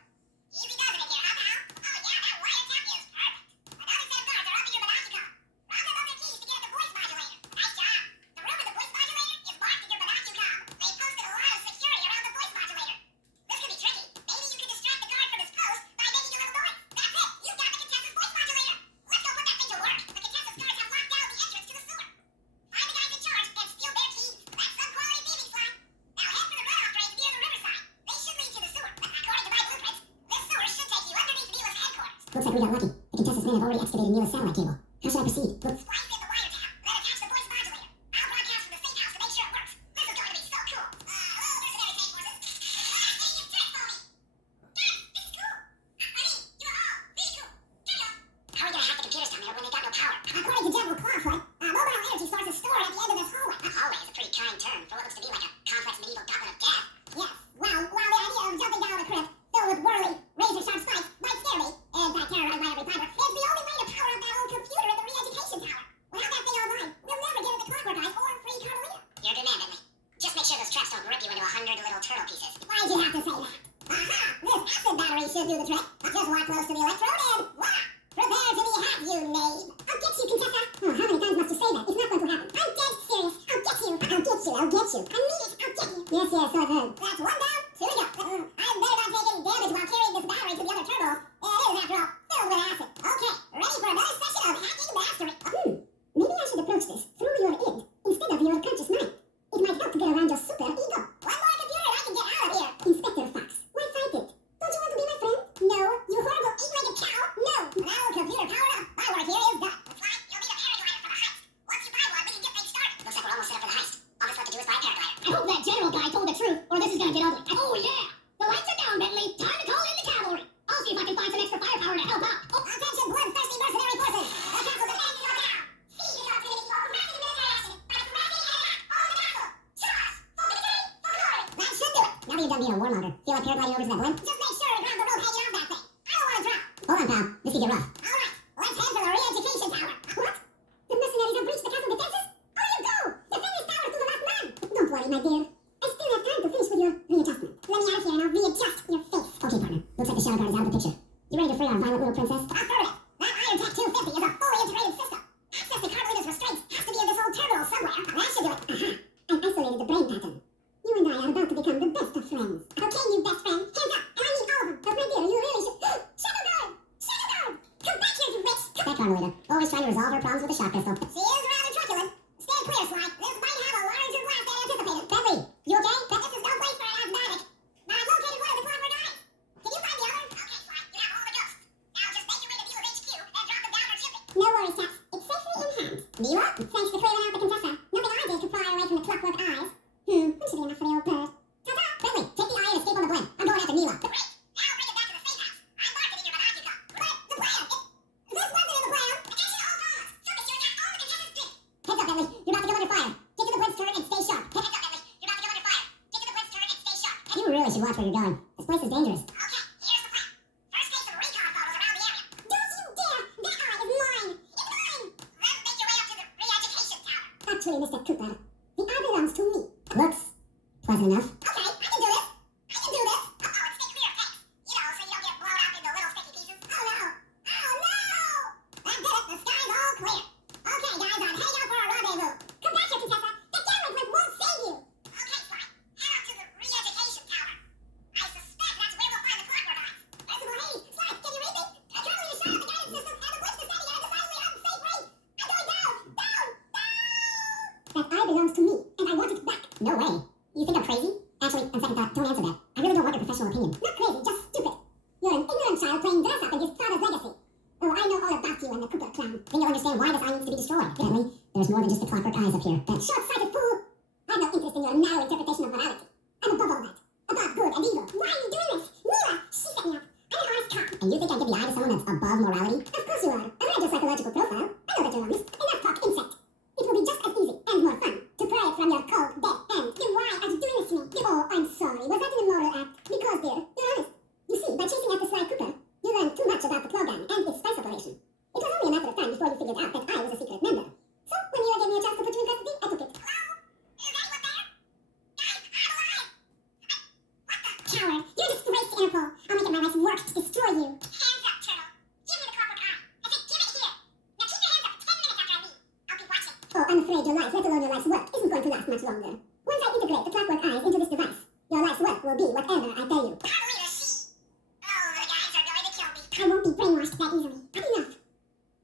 Easy does it in here, huh, pal? Oh yeah, that wiretap is perfect. Another set of guards are up in your binocular. Rob them of their keys to get at the voice modulator. Nice job. The room with the voice modulator is marked in your binocular. They posted a lot of security around the voice modulator. This could be tricky. Maybe you can distract the guard from his post by making a little noise. That's it. You've got the Contessa's voice modulator. Let's go put that thing to work. The Contessa's guards have locked down the entrance to the sewer. Find the guys in charge and steal their keys. That's some quality thieving, Slime. Now head for the runoff drains near the riverside. They should lead to the sewer. According to my blueprints, this sewer should take you underneath Mila's headquarters. Looks like we got lucky. The Contessa's men have already excavated Mila's satellite cable. How should I proceed? Look, Splice in the wiretap, then attach the voice modulator. I'll broadcast from the safe house to make sure it works. This is going to be so cool. Hello, mercenary tank forces. Last thing you trick for me. Guys, this is cool. I mean, you're all really cool. Carry on. How are we going to hack the computers down there when they got no power? according to General Clawfoot, mobile energy source is stored at the end of this hallway. A hallway is a pretty kind term for what looks to be like a complex medieval gauntlet of death. Yes. Well, while the idea of jumping down a crypt filled with whirly, razor-sharp spikes might scare me, in fact terrorize my every fiber, it's the only way to power up that old computer in the re-education But just walk close to the electrode and voila! Prepare to be hot, you knave! I'll get you, Contessa. Oh, how many times must you say that? It's not going to happen. I'm dead serious. I'll get you. I'll get you. I'll get you. I mean it. I'll get you. Yes, yes, I've heard. That's one down, two to go. I better not take any damage while carrying this battery to the other turbos. It is, after all, filled with acid. Okay, ready for another session of hacking mastery. Maybe I should approach this through your id instead of your conscious mind. It might help to get around your super ego. One more computer and I can get out of here. Inspector Fox, why fight it? Don't you want to be my friend? No. You horrible eight-legged cow? No. Now computer powered up. My work here is done. Looks like you'll need a paraglider for the heist. Once you buy one, we can get things started. Looks like we're almost set up for the heist. All that's left to do is buy a paraglider. I hope that general guy told the truth, or this is gonna get ugly. Oh yeah! The lights are down, Bentley. Time to call in the cavalry. I'll see if I can find some extra firepower to help out. Oh, Attention, bloodthirsty mercenary forces. The council demands your now. Seize the opportunity for massive military action by harassing and attack all the castle. Show us for victory, for glory. That should do it. Now that you're done being a warmonger, feel like paragliding over to that blimp? Just make sure to grab the rope hanging off that thing. I don't want to drop. Hold on, pal. This could get rough. All right, let's head for the re-education tower. What? The mercenaries have breached the castle defenses? On you go! Defend this tower to the last man! Don't worry, my dear. I still have time to finish with your readjustment. Let me out of here and I'll readjust your face. Okay, partner. Looks like the shadow guard is out of the picture. You ready to free our violent little princess? Affirmative. That Iron Tech 250 is a fully integrated system. Access to Carmelita's restraints has to be in this old terminal somewhere. That should do it. Aha! I've isolated the brain pattern. You and I are about to become the best of friends. Okay, you best friend. Hands up! And I need all of them. But my dear, you really should... Shadow guard! Shadow guard! Come back here, you witch! That Carmelita. Always trying to resolve her problems with a shot pistol. She is rather truculent. Stand clear, Sly. This might have a larger blast than anticipated. Bentley, you okay? But this is no place for an asthmatic. Now I've located one of the clockwork eyes. Can you find the other? Okay, Sly. You have all the ghosts. Now just make your way to Neela's HQ and drop them down her chimney. No worries, Sax. It's safely in hand. Neela? Thanks to clearing out the Contessa. Nothing I did could pry her away from the clockwork eyes. That should be enough for the old bird. Ta-ta! Bentley, take the eye and escape on the blimp. I'm going after Neela. Great. Now bring it back to the safe house. I marked it in your Menage cup. But the plan. This wasn't in the plan. Attention all callers. Focus your attack all the contestants drink. Heads up, Bentley. You're about to go under fire. Get to the blimp's turret and stay sharp. Heads up, Bentley. You're about to go under fire. Get to the Prince turret and stay sharp. You really should watch where you're going. This place is dangerous. Okay, here's the plan. First take some recon photos around the area. Don't you dare! That eye is mine! It's mine! Then make your way up to the re-education tower. Actually, Mr. Cooper, the eye belongs to me. Looks pleasant enough. Okay, I can do this. I can do this. Oh, and stay clear, thanks. You know, so you don't get blown up into little sticky pieces. Oh no! Oh no! That did it. The sky's all clear. Okay, guys, I'm heading out for a rendezvous. Come back here, Contessa! The downward blimp won't save you! Okay, fine. Head up to the re-education tower. I suspect that's where we'll find the clockwork eyes. Principal Hayes, Sly, can you read me? I currently shut off the guidance system and the blimp's descending at a decidedly unsafe rate. I'm going down! Down! That eye belongs to me, and I want it back. No way. You think I'm crazy? Actually, on second thought, don't answer that. I really don't want your professional opinion. Not crazy, just stupid. You're an ignorant child playing dress up in his father's legacy. Oh, I know all about you and the Cooper clan. Then you'll understand why this eye needs to be destroyed. Bentley, there's more than just the clockwork eyes up here. That Short-sighted fool! I've no interest in your narrow interpretation of morality. I'm above all that. Above good and evil. Why are you doing this? Mira, she set me up. I'm an honest cop. And you think I give the eye to someone that's above morality? Of course you are. I read your psychological profile. I know that you're honest. Enough talk, insect. It will be just as easy and more fun to pry it from your cold, dead hand. Then why are you doing this to me? Oh, I'm sorry. Was that an immoral act? Because, dear, you're honest. You see, by chasing after Sly Cooper, you learned too much about the Claw Gang and its spice operation. It was only a matter of time before you figured out that I was a secret member. So, when Mira gave me a chance to put you in custody, I took it. Hello? Is anyone there? Guys, I'm alive. What the? Coward, you're a disgrace to Interpol. I'll make it my life's work to destroy you. Hands up, Turtle. Give me the clockwork eye. I said give it here. Now keep your hands up for 10 minutes after I leave. I'll be watching. Oh, I'm afraid your life, let alone your life's work, isn't going to last much longer. Once I integrate the clockwork eyes into this device, your life's work will be whatever I tell you. Carmelita, she. Oh, the guys are going to kill me. I won't be brainwashed that easily. But enough.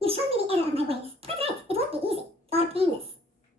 You've shown me the error of my ways. That's right, it won't be easy or painless.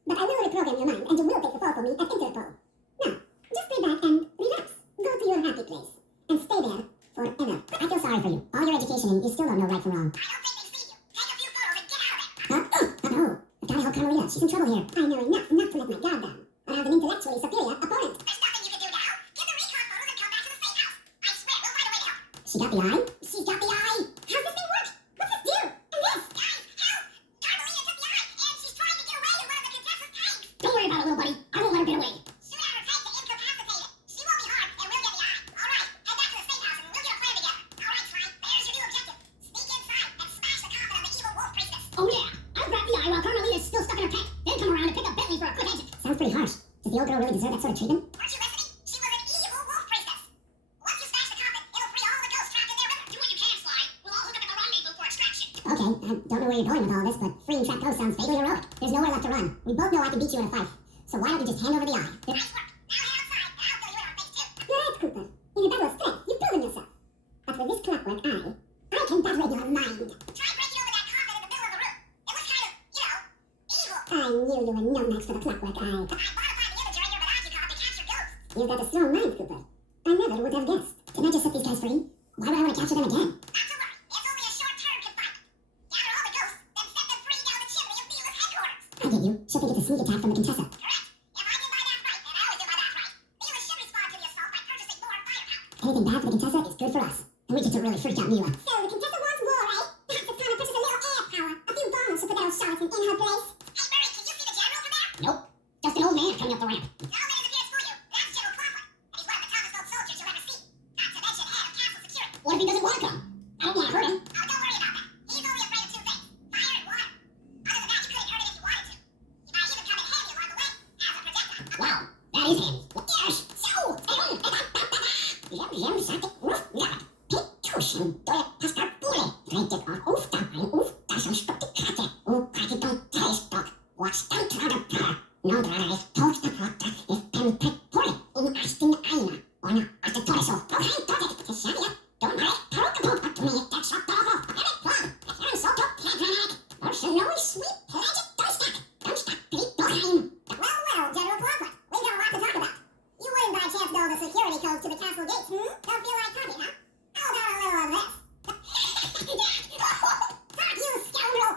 But I will reprogram your mind and you will take the fall for me at Interpol. Now, just stay back and relax. Go to your happy place and stay there forever. I feel sorry for you. All your education and you still don't know right from wrong. I don't think they've seen you. Take a few photos and get out of there. Huh? No. I've gotta help Carmelita. She's in trouble here. I know enough not to let my guard down. I have an intellectually superior opponent. There's nothing you can do now. Get the recon photos and come back to the safe house. I swear, we'll find a way to help. She got the eye? She's got the eye. How's this thing work? What's this do? And this? Guys, help! Carmelita took the eye, and she's trying to get away in one of the contestants' tanks. don't worry about it, little buddy. I won't let her get away. Shoot out her tank to incapacitate it. She won't be harmed, and we'll get the eye. All right, head back to the safe house, and we'll get a plan together. All right, Sly, there's your new objective. Sneak inside and smash the coffin of the evil wolf priestess. Oh yeah, I'll grab the eye while Carmelita's still stuck in her tank. Then come around and pick up Bentley for a quick exit. Sounds pretty harsh. Does the old girl really deserve that sort of treatment? Weren't you listening? She was an evil wolf priestess. Once you smash the coffin, it'll free all the ghosts trapped in there with her. Do what you can. don't know where you're going with all this, but freeing trapped ghosts sounds vaguely heroic. There's nowhere left to run. We both know I can beat you in a fight. So why don't we just hand over the eye? Nice work. Now head outside, and I'll fill you in on things too. You're right, Cooper. In a battle of strength, you've proven yourself. But with this clockwork eye, I can battle your mind. Try breaking open that coffin in the middle of the room. It was kind of, evil. I knew you were no match for the clockwork eye. I modified the image during your Menage card to capture ghosts. You've got a strong mind, Cooper. I never would have guessed. Didn't I just set these guys free? Why would I want to capture them again? Not to worry, it's only a short-term confinement. Gather all the ghosts, then set them free down the chimney of Neela's headquarters. I get you. She'll think it's a sneak attack from the Contessa. Correct. If I did my math right, and I always do my math right, Neela should respond to the assault by purchasing more firepower. Anything bad for the Contessa is good for us. And we get to really freak out Neela. So the Contessa wants war, eh? Perhaps it's time to purchase a little air power. A few bombs to put that old charlatan in her place. Hey, Murray, can you see the general from there? Nope. Just an old man coming up the ramp. No man is appears for you. That's General Clawfoot. And he's one of the toughest old soldiers you'll ever see. Not to mention head of castle security. What if he doesn't want to come? I don't want to hurt him. Oh, don't worry about that. He's only afraid of two things, fire and water. Other than that, you couldn't hurt him if you wanted to. He might even come in handy along the way, as a projectile. Wow, that is handy. Yes, so. Jam zat ik roef naar. Tussen door je pascarpule. Rijd ik al over en over. Dat is een stukje kraken. Hoe krijg ik dan thuistok? Wat staat er aan de paar? Nou, daar is toast op wat. Is pen pet pole. In asting aina. Ona, als de torso. Oké, tot ik. Het is je. Don't worry. Paroka pop. To me, that's what the fuck. Let it plug. If you're so top, Padraig. There's a no sweet pledge. Don't stack. Don't stack. Please, don't Well, General Clawfoot, we've got a lot to talk about. You wouldn't by chance know the security codes to the castle gates, Don't feel like talking, huh? How about a little of this? Fuck you, scoundrel!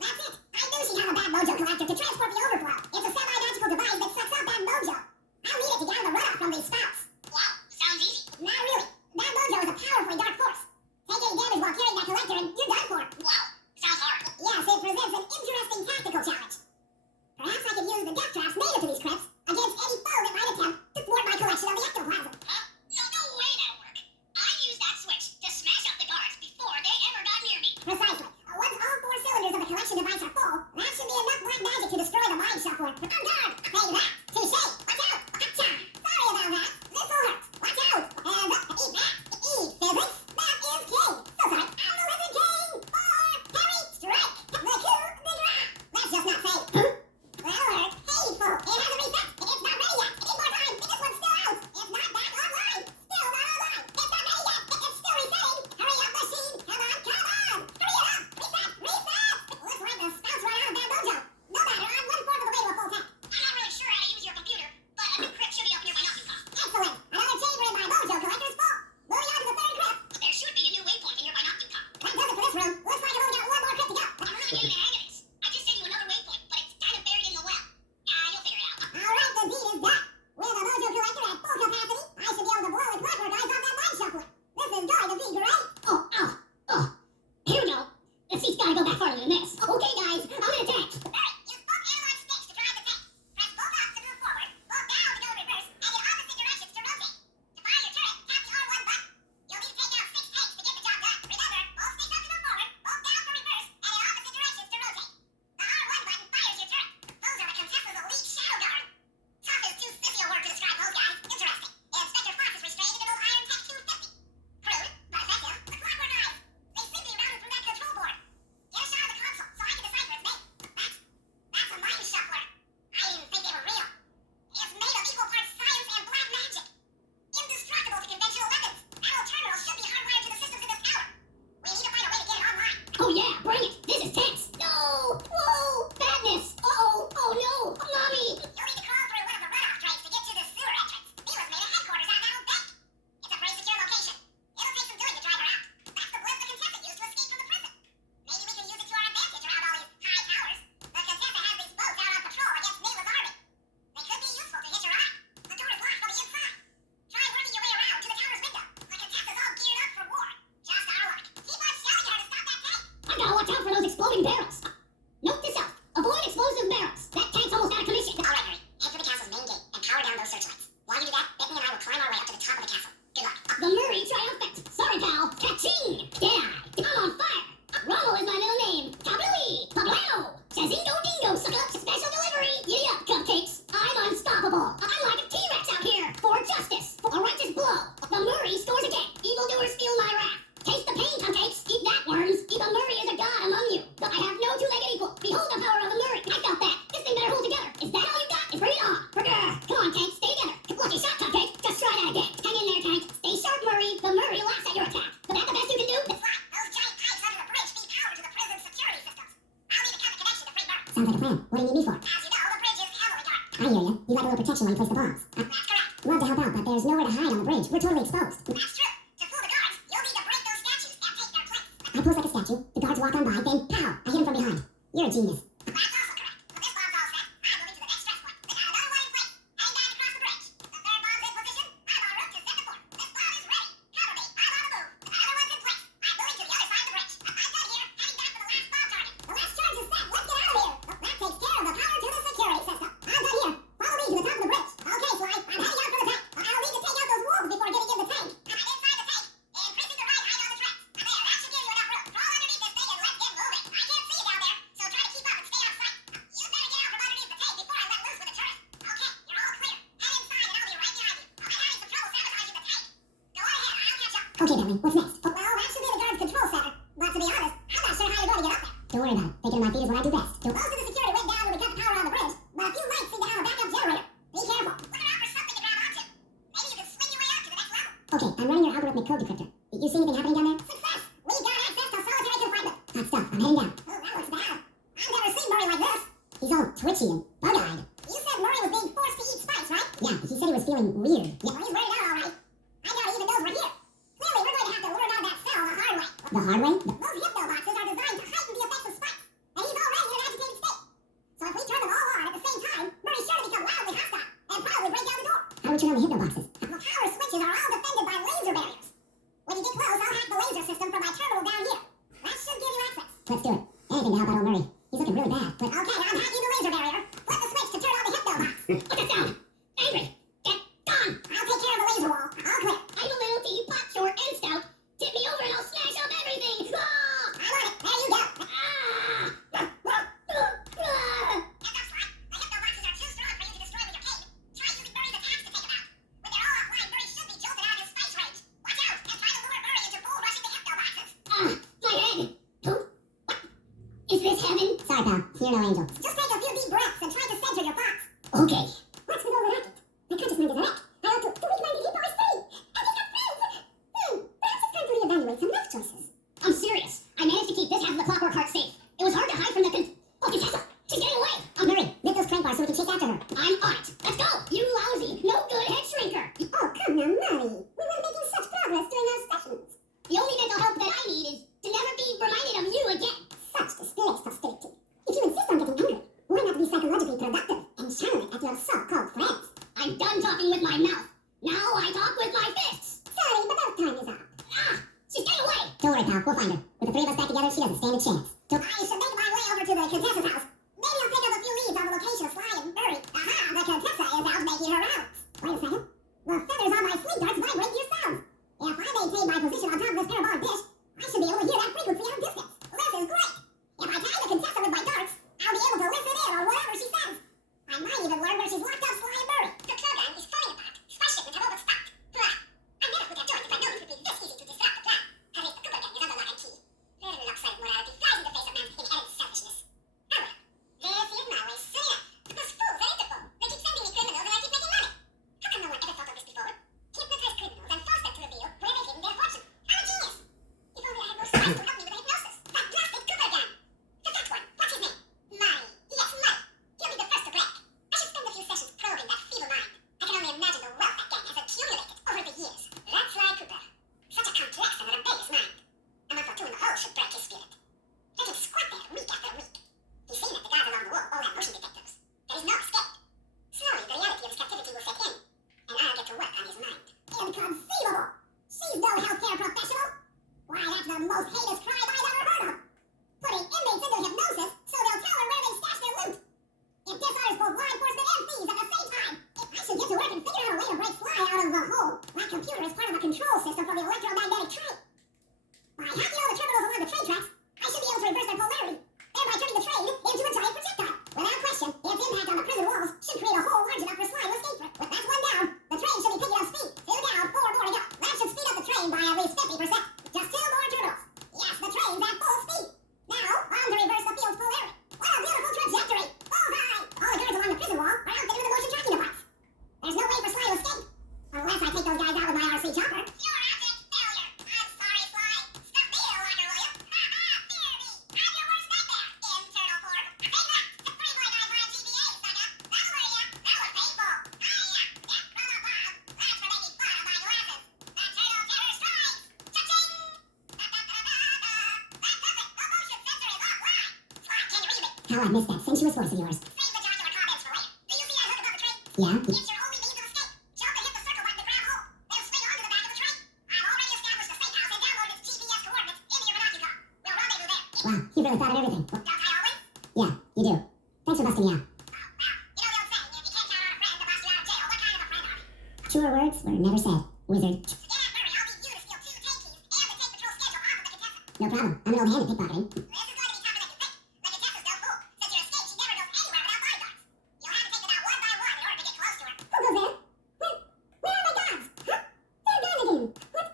That's it. I knew she'd have a bad mojo collector to transport the overflow. It's a semi-magical device that sucks up bad mojo. I'll need it to gather the runoff from these spouts. Wow, sounds easy. Not really. That mojo is a powerfully dark force. Take any damage while carrying that collector and you're done for. Wow, sounds hard. Yes, it presents an interesting tactical challenge. Perhaps I could use the death traps native to these crypts against any foe that might attempt to thwart my collection of the ectoplasm. Huh? No way that'll work. I used that switch to smash up the guards before they ever got near me. Precisely. Once all 4 cylinders of the collection device are full, that should be enough black magic to destroy the mind shuffler. On guard! Hey, that! Touche! Watch out! Gotcha! Sorry about that. This'll hurt. Watch out! And eat that! Eat physics! That is king! So sorry. I'm the Wizard King! Parry! Strike! The coup de grace! Let's just not say... That'll hurt. Hey, folk! It hasn't reset! It's not ready yet! It needs more time! This one's still out! It's not back online! Still not online! It's not ready yet! It's still resetting! Hurry up, machine! Come on, come on! Hurry it up! Reset! Reset! Looks like the spouts run out of that mojo. No matter, I'm 1/4 of the way to a full tank. I'm not really sure how to use your computer, but a new crypt should be up near my knocking cost. Excellent! Another chamber in my mojo collector's full. Moving on to the 3rd crypt. There should be a new waypoint in your binoculating car. That does it for this room. Looks like I've only got 1 more crypt to go. I'm really getting the hang of this. I just sent you another waypoint, but it's kind of buried in the well. You'll figure it out. Alright, the deed is done. With a mojo collector at full capacity, I should be able to blow the clockwork eyes off that mind shuffler. This is going to be great. Oh. Here we go. The seat's gotta go back farther than this. Okay, guys, I'm in attack. Alright, use both analog sticks to drive the tank. Press both up to move forward, both down to go reverse, and in opposite directions to rotate. To fire your turret, tap the R1 button. You'll need to take out 6 tanks to get the job done. Remember, both sticks up to move forward, both down for reverse, and in opposite directions to rotate. The R1 button fires your turret. Those are the Contessa's elite shadow guard. Tough is too sissy a word to describe those guys. Interesting. Inspector Fox is restrained into those Iron Tech 250. Crude, but effective. The clockwork eyes. They seem to be routed from that control board. Get a shot of the console so I can decipher its name. That's a mind shuffler. I didn't think they were real. It's made of equal parts science and black magic. Indestructible to conventional weapons. Arrow terminals should be hardwired to the systems in this tower. We need to find a way to get it online. Oh yeah, bring it. This is tense. No! Whoa! Badness! Oh no! Mommy! You'll need to crawl through one of the runoff drains to get to the sewer entrance. Neela's made a headquarters out of that old bank. It's a pretty secure location. It'll take some doing to drive her out. That's the blimp the Contessa used to escape from the prison. Maybe we can use it to our advantage around all these high towers. The Contessa has these boats out on patrol against Neela's army. They could be useful to hitch her eye. The door is locked from the inside. Try working your way around to the tower's window. The Contessa's all geared up for war. Just our luck. Keep on shelling her to stop that tank. I gotta watch out for those exploding barrels. Note this out. Avoid explosive barrels. That tank's almost out of commission. All right, Harry. Head for the castle's main gate and power down those searchlights. While you do that, Bentley and I will climb our way up to the top of the castle. Good luck. The Murray Triumphant. Sorry, pal. Ka-ching! Deadeye. I'm on fire. Rommel is my middle name. Tabloui. Poblano. Chazingo dingo, sucker. Special delivery. Giddy up, cupcakes. I'm unstoppable. I'm like a T-Rex out here. For justice. For a righteous blow. The Murray scores again. Evildoers feel my wrath. you'd like a little protection while you place the bombs. That's correct. Love to help out, but there's nowhere to hide on the bridge. We're totally exposed. That's true. To fool the guards, you'll need to break those statues and take their place. I pose like a statue, the guards walk on by, then pow! I hit him from behind. You're a genius. That's also correct. When this bomb's all set, I'm moving to the next stress point. They got another one in place, heading back across the bridge. The third bomb's in position. I'm en route to set the fourth. This bomb is ready. Cover me. I'm on the move. Another one's in place. I'm moving to the other side of the bridge. I'm done here, heading back for the last bomb target. The last charge is set. Let's get out of here. That takes care of the power to the security system. I'm done here. Follow me to the top of the bridge. Okay, Sly. I'm heading out for the tank. I'll need to take out those wolves before getting in the tank. I'm inside the tank, and pressing the right height on the tracks. I'm there. That should give you enough room. Crawl underneath this thing and let's get moving. I can't see you down there, so try to keep up and stay out of sight. You better get out from underneath the tank before I let loose with the turret. Okay, you're all clear. Head inside and I'll be right behind you. I'm having some trouble sabotaging the tank. Go on ahead, I'll catch up. Okay, Bentley, what's next? Well, that should be the guard's control center. But to be honest, I'm not sure how you're going to get up there. Don't worry about it. Thinking on my feet is what I do best. Don't... Most of the security went down when we cut the power on the bridge, but a few lights seem to have a backup generator. Be careful. Look around for something to grab onto. Maybe you can swing your way up to the next level. Okay, I'm running your algorithmic code decryptor. You see anything happening down there? Success! We've got access to solitary confinement. Hot stuff. I'm heading down. Oh, that looks bad. I've never seen Murray like this. He's all twitchy and bug-eyed. You said Murray was being forced to eat spikes, right? Yeah, he said he was feeling weird. Yeah, Well, he's weirded out, all right. I doubt he even knows we're here. Clearly, we're going to have to lure him out of that cell the hard way. the hard way? Those hypno boxes are designed to heighten the effects of spikes, and he's already in an agitated state. So if we turn them all on at the same time, Murray's sure to become wildly hostile and probably break down the door. How do we turn on the hypno boxes? The power switches are all defended by laser barriers. When you get close, I'll hack the laser system from my terminal down here. That should give you access. Let's do it. Anything to help out old Murray. He's looking really bad, but... Okay, I'm hacking the laser barrier. Flip the switch to turn on the hypno box. What's that sound? Angry. Get gone. I'll take care of the laser wall. All clear. I'm a little teapot, short and stout. Tip me over and I'll smash up everything. Ah! I'm on it. There you go. Ah! Heads up, Sly. The hypno boxes are too strong for you to destroy with your cape. Try using Murray's attacks to take them out. When they're all offline, Murray should be jolted out of his spice range. Watch out and try to lure Murray into bull rushing the hypno boxes. My head. Who? What? Is this heaven? Sorry, pal. You're no angel. Just take a few deep breaths and try to center your thoughts. Okay. What's with all the racket? My conscious mind is a wreck. I ought to weak-minded hippo is free. And he's got friends. Perhaps it's time to reevaluate some life choices. I'm serious. I managed to keep this half of the clockwork heart safe. It was hard to hide from the Contessa! She's getting away! Hurry, lift those crank bars so we can chase after her. I'm on it! Let's go! You lousy, no good head shrinker! Oh, come now, Murray. We were making such progress during our sessions. The only mental help that I need is to never be reminded of you again. Such displays hostility. If you insist on getting angry, why not be psychologically productive and channel it at your so-called friends? I'm done talking with my mouth. Now I talk with my fists. Sorry, but our time is up. Ah! She's getting away! Don't worry, pal. We'll find her. With the three of us back together, she doesn't stand a chance. I should make my way over to the Contessa's house. Maybe I'll pick up a few leads on the location of Sly and Murray. Aha, the Contessa is out making her rounds. Wait a second. The feathers on my sleeve darts vibrate your sounds. If I maintain my position on top of this parabolic dish, I should be able to hear that frequency out of distance. This is great. If I time the Contessa with my darts, I'll be able to listen in on whatever she says. I might even learn where she's locked up Sly and Murray. The program is falling apart. Spice shipments have all but stopped. I never would have joined if I'd known it would be this easy to disrupt the plan. At least the Cooper gang is under lock and key. Their lopsided morality flies in the face of man's inherent selfishness. Oh well. This is my way soon enough. Those fools are Interpol. They keep sending me criminals and I keep making money. How come no one ever thought of this before? Hypnotize criminals and force them to reveal where they've hidden their fortune. I'm a genius. If only I had more spice to help me with the hypnosis. That blasted Cooper gang. The fat one. What's his name? Money. Yes, money. He'll be the first to break. I should spend a few sessions probing that feeble mind. I can only imagine the wealth that gang has accumulated over the years. That's Sly Cooper. Such a complex and rebellious mind. A month or two in the hole should break his spirit. Let him squat there week after week. He's seen that the guys along the wall all have motion detectors. There is no escape. Slowly, the reality of his captivity will set in, and I'll get to work on his mind. Inconceivable! She's no healthcare professional! Why, that's the most heinous crime I've ever heard of! Putting inmates into hypnosis so they'll tell her where they stashed their loot! It dishonors both law enforcement and thieves at the same time! I should get to work and figure out a way to break Sly out of the hole. That computer is part of a control system for the electromagnetic train. By hacking all the terminals along the train tracks, I should be able to reverse their polarity, thereby turning the train into a giant projectile. Without question, its impact on the prison walls should create a hole large enough for Sly to escape through. With that one down, the train should be picking up speed. 2 down, 4 more to go. That should speed up the train by at least 50%. Just 2 more terminals. Yes, the train's at full speed. Now, on to reverse the field's polarity. What a beautiful trajectory! Bullseye! All the guards along the prison wall are outfitted with the motion tracking device. There's no way for Sly to escape. Unless I take those guys out with my RC chopper. You're epic failure. How I missed that sensuous voice of yours. Save the jocular comments for later. Do you see that hook above the tree? Yeah? It's your only means of escape. Jump and hit the circle button to grab hold. Then swing onto the back of the tree. I've already established a safe house and downloaded its GPS coordinates into your Monocular. We'll rendezvous there. Wow, you really thought of everything. Don't I always? Yeah, you do. Thanks for busting me out. Oh, well, you know the old saying, if you can't count on a friend to bust you out of jail, what kind of a friend are you? Truer words were never said, wizard. To get Aunt Murray, I'll need you to steal 2 tank keys and the tank patrol schedule off of the Contessa. No problem. I'm an old hand at pickpocketing. This is going to be tougher than you think. The Contessa's no fool. Since your escape, she never goes anywhere without bodyguards. You'll have to take them out one by one in order to get close to her. Who goes there? Where are my guards? Huh? They're gone again. What?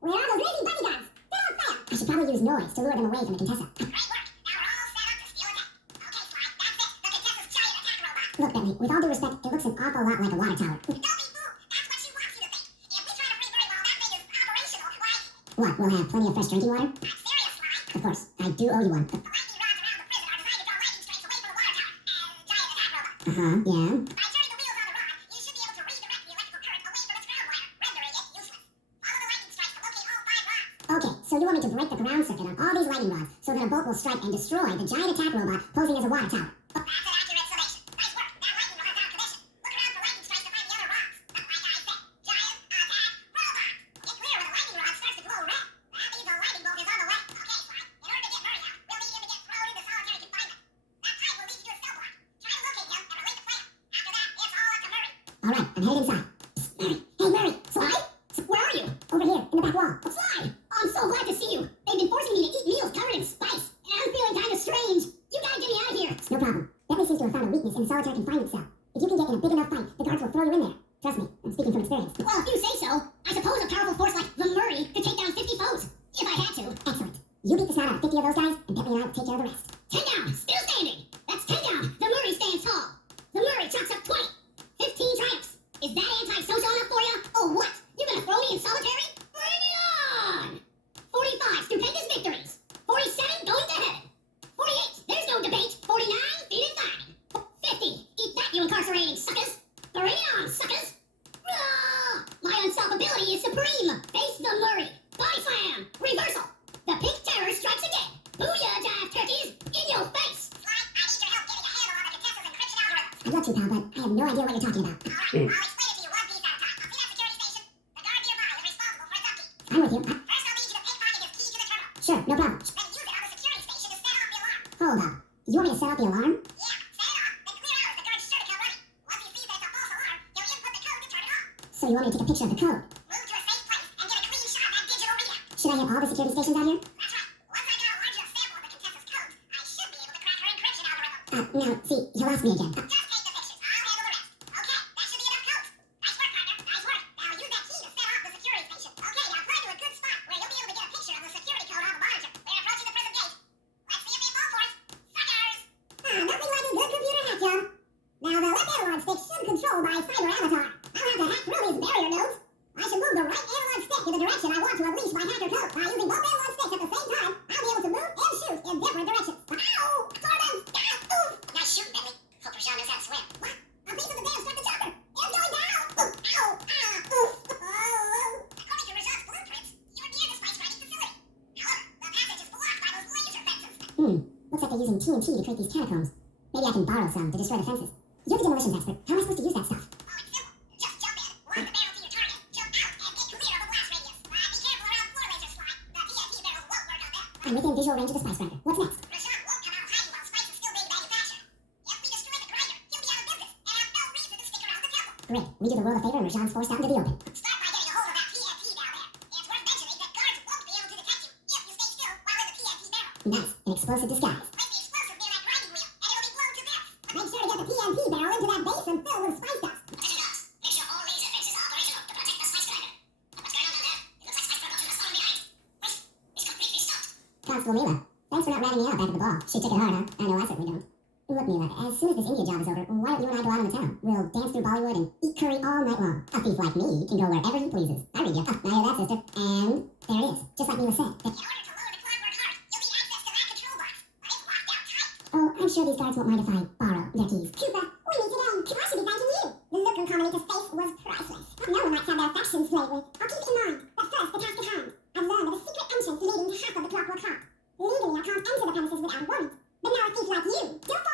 Where are those lazy bodyguards? They're on fire. I should probably use noise to lure them away from the Contessa. Great work. Now we're all set up to steal a tank. Okay, Sly, that's it. The Contessa's giant attack robot. Look, Bentley, with all due respect, it looks an awful lot like a water tower. Don't be fooled. That's what she wants you to think. If we try to free Murray while that thing is operational, why? What, we'll have plenty of fresh drinking water? I'm serious, Sly. Of course, I do owe you one. The lightning rods around the prison are designed to draw lightning strikes away from the water tower and the giant attack robot. Uh-huh, yeah. By turning the wheels on the rod, you should be able to redirect the electrical current away from its ground wire, rendering it useless. Follow the lightning strikes to locate all 5 rods. Okay, so you want me to break the ground circuit on all these lightning rods so that a bolt will strike and destroy the giant attack robot posing as a water tower. That's an accurate summation. Nice work. That lightning rod is out of commission. Look around for lightning strikes to find the other rods. But like I said, giant attack robot. Get clear when the lightning rod starts to glow red. That means a lightning bolt is on the way. Okay, Sly. In order to get Murray out, we'll need him to get thrown into solitary confinement. That time will lead you to a cell block. Try to locate him and relate the plan. After that, it's all up to Murray. All right, I'm headed inside. Psst, Murray. Hey, Murray. Sly? Where are you? Over here, in the back wall. Sly! I'm so glad to see you. They've been forcing me to eat meals covered in spice, and I'm feeling kind of strange. You gotta get me out of here. No problem. Bentley seems to have found a weakness in the solitary confinement cell. If you can get in a big enough fight, the guards will throw you in there. Trust me, I'm speaking from experience. Well, if you say so, I suppose a powerful force like the Murray could take down 50 foes, if I had to. Excellent. You beat the snot out of 50 of those guys, and Bentley and I will take care of the rest. 10 down, still standing. That's 10 down. The Murray stands tall. The Murray chalks up 20. 15 triumphs. Is that anti-social enough for you? Oh, what? You're gonna throw me in solitary? Bring it on! 45 stupendous victories. 47 going to heaven. 48, there's no debate. 49, feeling fine. 50, eat that, you incarcerating suckers. Bring it on, suckers. Ah, my unstoppability is supreme. Face the Murray. Body slam. Reversal. The pink terror strikes again. Booyah, jive turkeys. In your face. Sly, I need your help getting a handle on the Contessa's encryption algorithm. I'd love to, pal, but I have no idea what you're talking about. All right, I'll explain it to you one piece at a time. See that security station? The guard nearby is responsible for its upkeep. I'm with you. First, I'll need you to pickpocket his key to the terminal. Sure, no problem. Then use it on the security station to set off the alarm. Hold up. You want me to set off the alarm? Yeah, set it off, then clear out. The guard's sure to come running. Once he sees that it's a false alarm, he'll input the code to turn it off. So you want me to take a picture of the code? Move to a safe place and get a clean shot of that digital readout. Should I hit all the security stations out here? That's right. Once I got a large enough sample of the Contessa's codes, I should be able to crack her encryption algorithm. Now, see, you lost me again. Just take the pictures. I'll handle the rest. Okay, that should be enough codes. Nice work, partner. Nice work. Now use that key to set off the security station. Okay, now climb to a good spot where you'll be able to get a picture of the security code on the monitor. We're approaching the prison gate. Let's see if they fall for it. Suckers! Nothing like a good computer hack job. Now, the left analog stick should control my cyber avatar. I'll have to hack through these barrier nodes. I should move the right analog stick in the direction I want to unleash my hacker code. By using both analog sticks at the same time, I'll be able to move and shoot in different directions. Ow! Corbin! Ah! Oof! Nice shooting, Bentley. Hope Rashawn knows how to swim. What? A piece of the dam struck the chopper. It's going down! Oof! Ow! Ah! Oof! Oh! According to Rashawn's blueprints, you're near the spice-ready facility. However, the passage is blocked by those laser fences. Looks like they're using TNT to create these catacombs. Maybe I can borrow some to destroy the fences. You're the demolitions expert. How am I supposed to use that stuff? Oh, it's simple. Just jump in, run the barrel to your target, jump out, and get clear of the blast radius. Be careful around floor lasers, Sly. The TNT barrels won't work on them. I'm within visual range of the spice grinder. What's next? Rashawn won't come out hiding while spice is still being manufactured. If we destroy the grinder, he'll be out of business and have no reason to stick around the temple. Great. We do the world a favor and Rajan's forced out into the open. Start by getting a hold of that TNT down there. It's worth mentioning that guards won't be able to detect you if you stay still while in the TNT barrel. Nice. An explosive disguise. Place the explosive near that grinding wheel, and it'll be blown to bits. Make sure to get the TNT barrel into that basin filled with spice dust. Attention dogs. Make sure all laser fences are operational to protect the spice grinder. What's going on down there? It looks like spice production has fallen behind. Wait, it's completely stopped. Constable Mila, thanks for not ratting me out back at the ball. She took it hard, huh? I know I certainly don't. Look, Mila, as soon as this India job is over, why don't you and I go out in the town? We'll dance through Bollywood and eat curry all night long. A thief like me can go wherever he pleases. I read you. Now hear that, sister. And there it is. Just like Mila said. In order to lower the clockwork heart, you'll need access to that control box, but it's locked down tight. Oh, I'm sure these guards won't mind if I borrow their keys. Cuba, we need to know. I should be thanking you. The look on Carmelita's face was priceless. No one likes to have their affections played with. I'll keep it in mind. But first, the task at hand. I've learned of a secret entrance leading to half of the clockwork heart. Legally, I can't enter the premises without a warrant. But now a thief like you, don't fall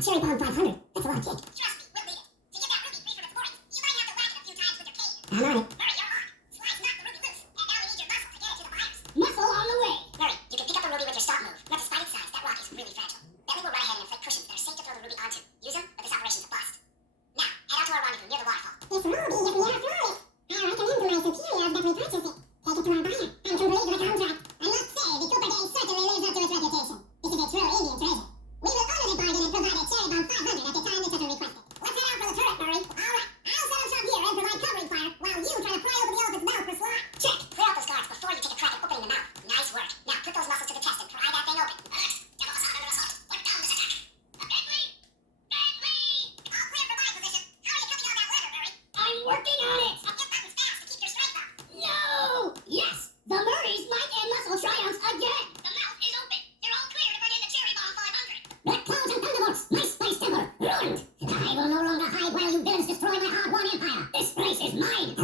cherry bomb 500. That's a lot of kick. Trust me, we'll need it. To get that ruby free from its borings, you might have to whack it a few times with your cane. I'm on it. Murray, you're on. Slice knocked the ruby loose, and now we need your muscle to get it to the buyers. Muscle on the way. Murray, you can pick up the ruby with your stop move. But despite its size, that rock is really fragile. Bentley will run ahead and inflate cushions that are safe to throw the ruby onto. Use them, but this operation's a bust. Now, head out to our rendezvous near the waterfall. It's Ruby, if we are flawless. I recommend to my superiors that we purchase it. Take it to our buyer and complete the contract. I must say, the Cooper gang certainly lives up to its reputation. This is a true Indian treasure. We will honor the bargain and provide a cherry bomb 500 at the time the settler requested. Let's head out for the turret, Murray. All right, I'll set up shop here and provide covering fire while you try to pry open the elephant's mouth for slime. Check. Clear out those guards before you take a crack at opening the mouth. Nice work. Now put those muscles to the test and pry that thing open. Alert! Devil facade under assault. Put down this attack. Bentley! Bentley! All clear for my position. How are you coming on that ladder, Murray? I'm working on it. Hit buttons fast to keep your strength up. No! Yes! The Murrays might end muscle triumphs again! The mouth is open. You're all clear to bring in the cherry bomb 500. Black clouds and thunderbolts! My spice temple! Ruined! I will no longer hide while you villains destroy my hard-won empire! This place is mine!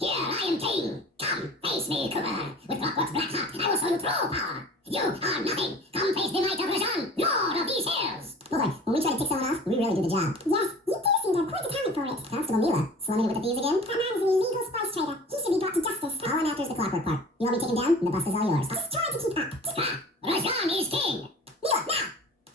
Here, I am king! Come, face me, Cooper! With Clockwork's black heart, I will show you true power! You are nothing! Come face the might of Rajan, lord of these hills! Boy, when we try to kick someone off, we really do the job. Yes, you do seem to have quite a talent for it. Constable Mila, slumming it with the thieves again? That man is an illegal spice trader. He should be brought to justice. All I'm after is the clockwork part. You want me to take him down, and the bust is all yours. Just try to keep up. Rajan is king! Mila, now!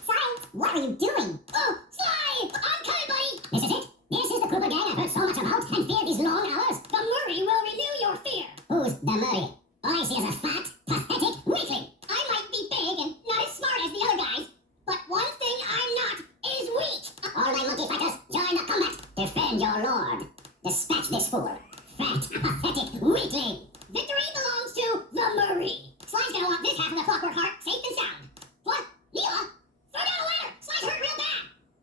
Sorry, what are you doing? Oh, Sly! I'm coming, buddy! This is it? This is the Cooper gang I've heard so much about and feared these long hours? The Murray will renew your fear! Who's the Murray? All I see is a fat, pathetic weakling! I might be big and not as smart as the other guys, but one thing I'm not is weak! All my monkey fighters, join the combat! Defend your lord! Dispatch this fool! Fat, pathetic weakling! Victory belongs to the Murray! Sly's gonna want this half of the clockwork heart safe and sound! What? Mila? Throw down a ladder! Sly's hurt real bad!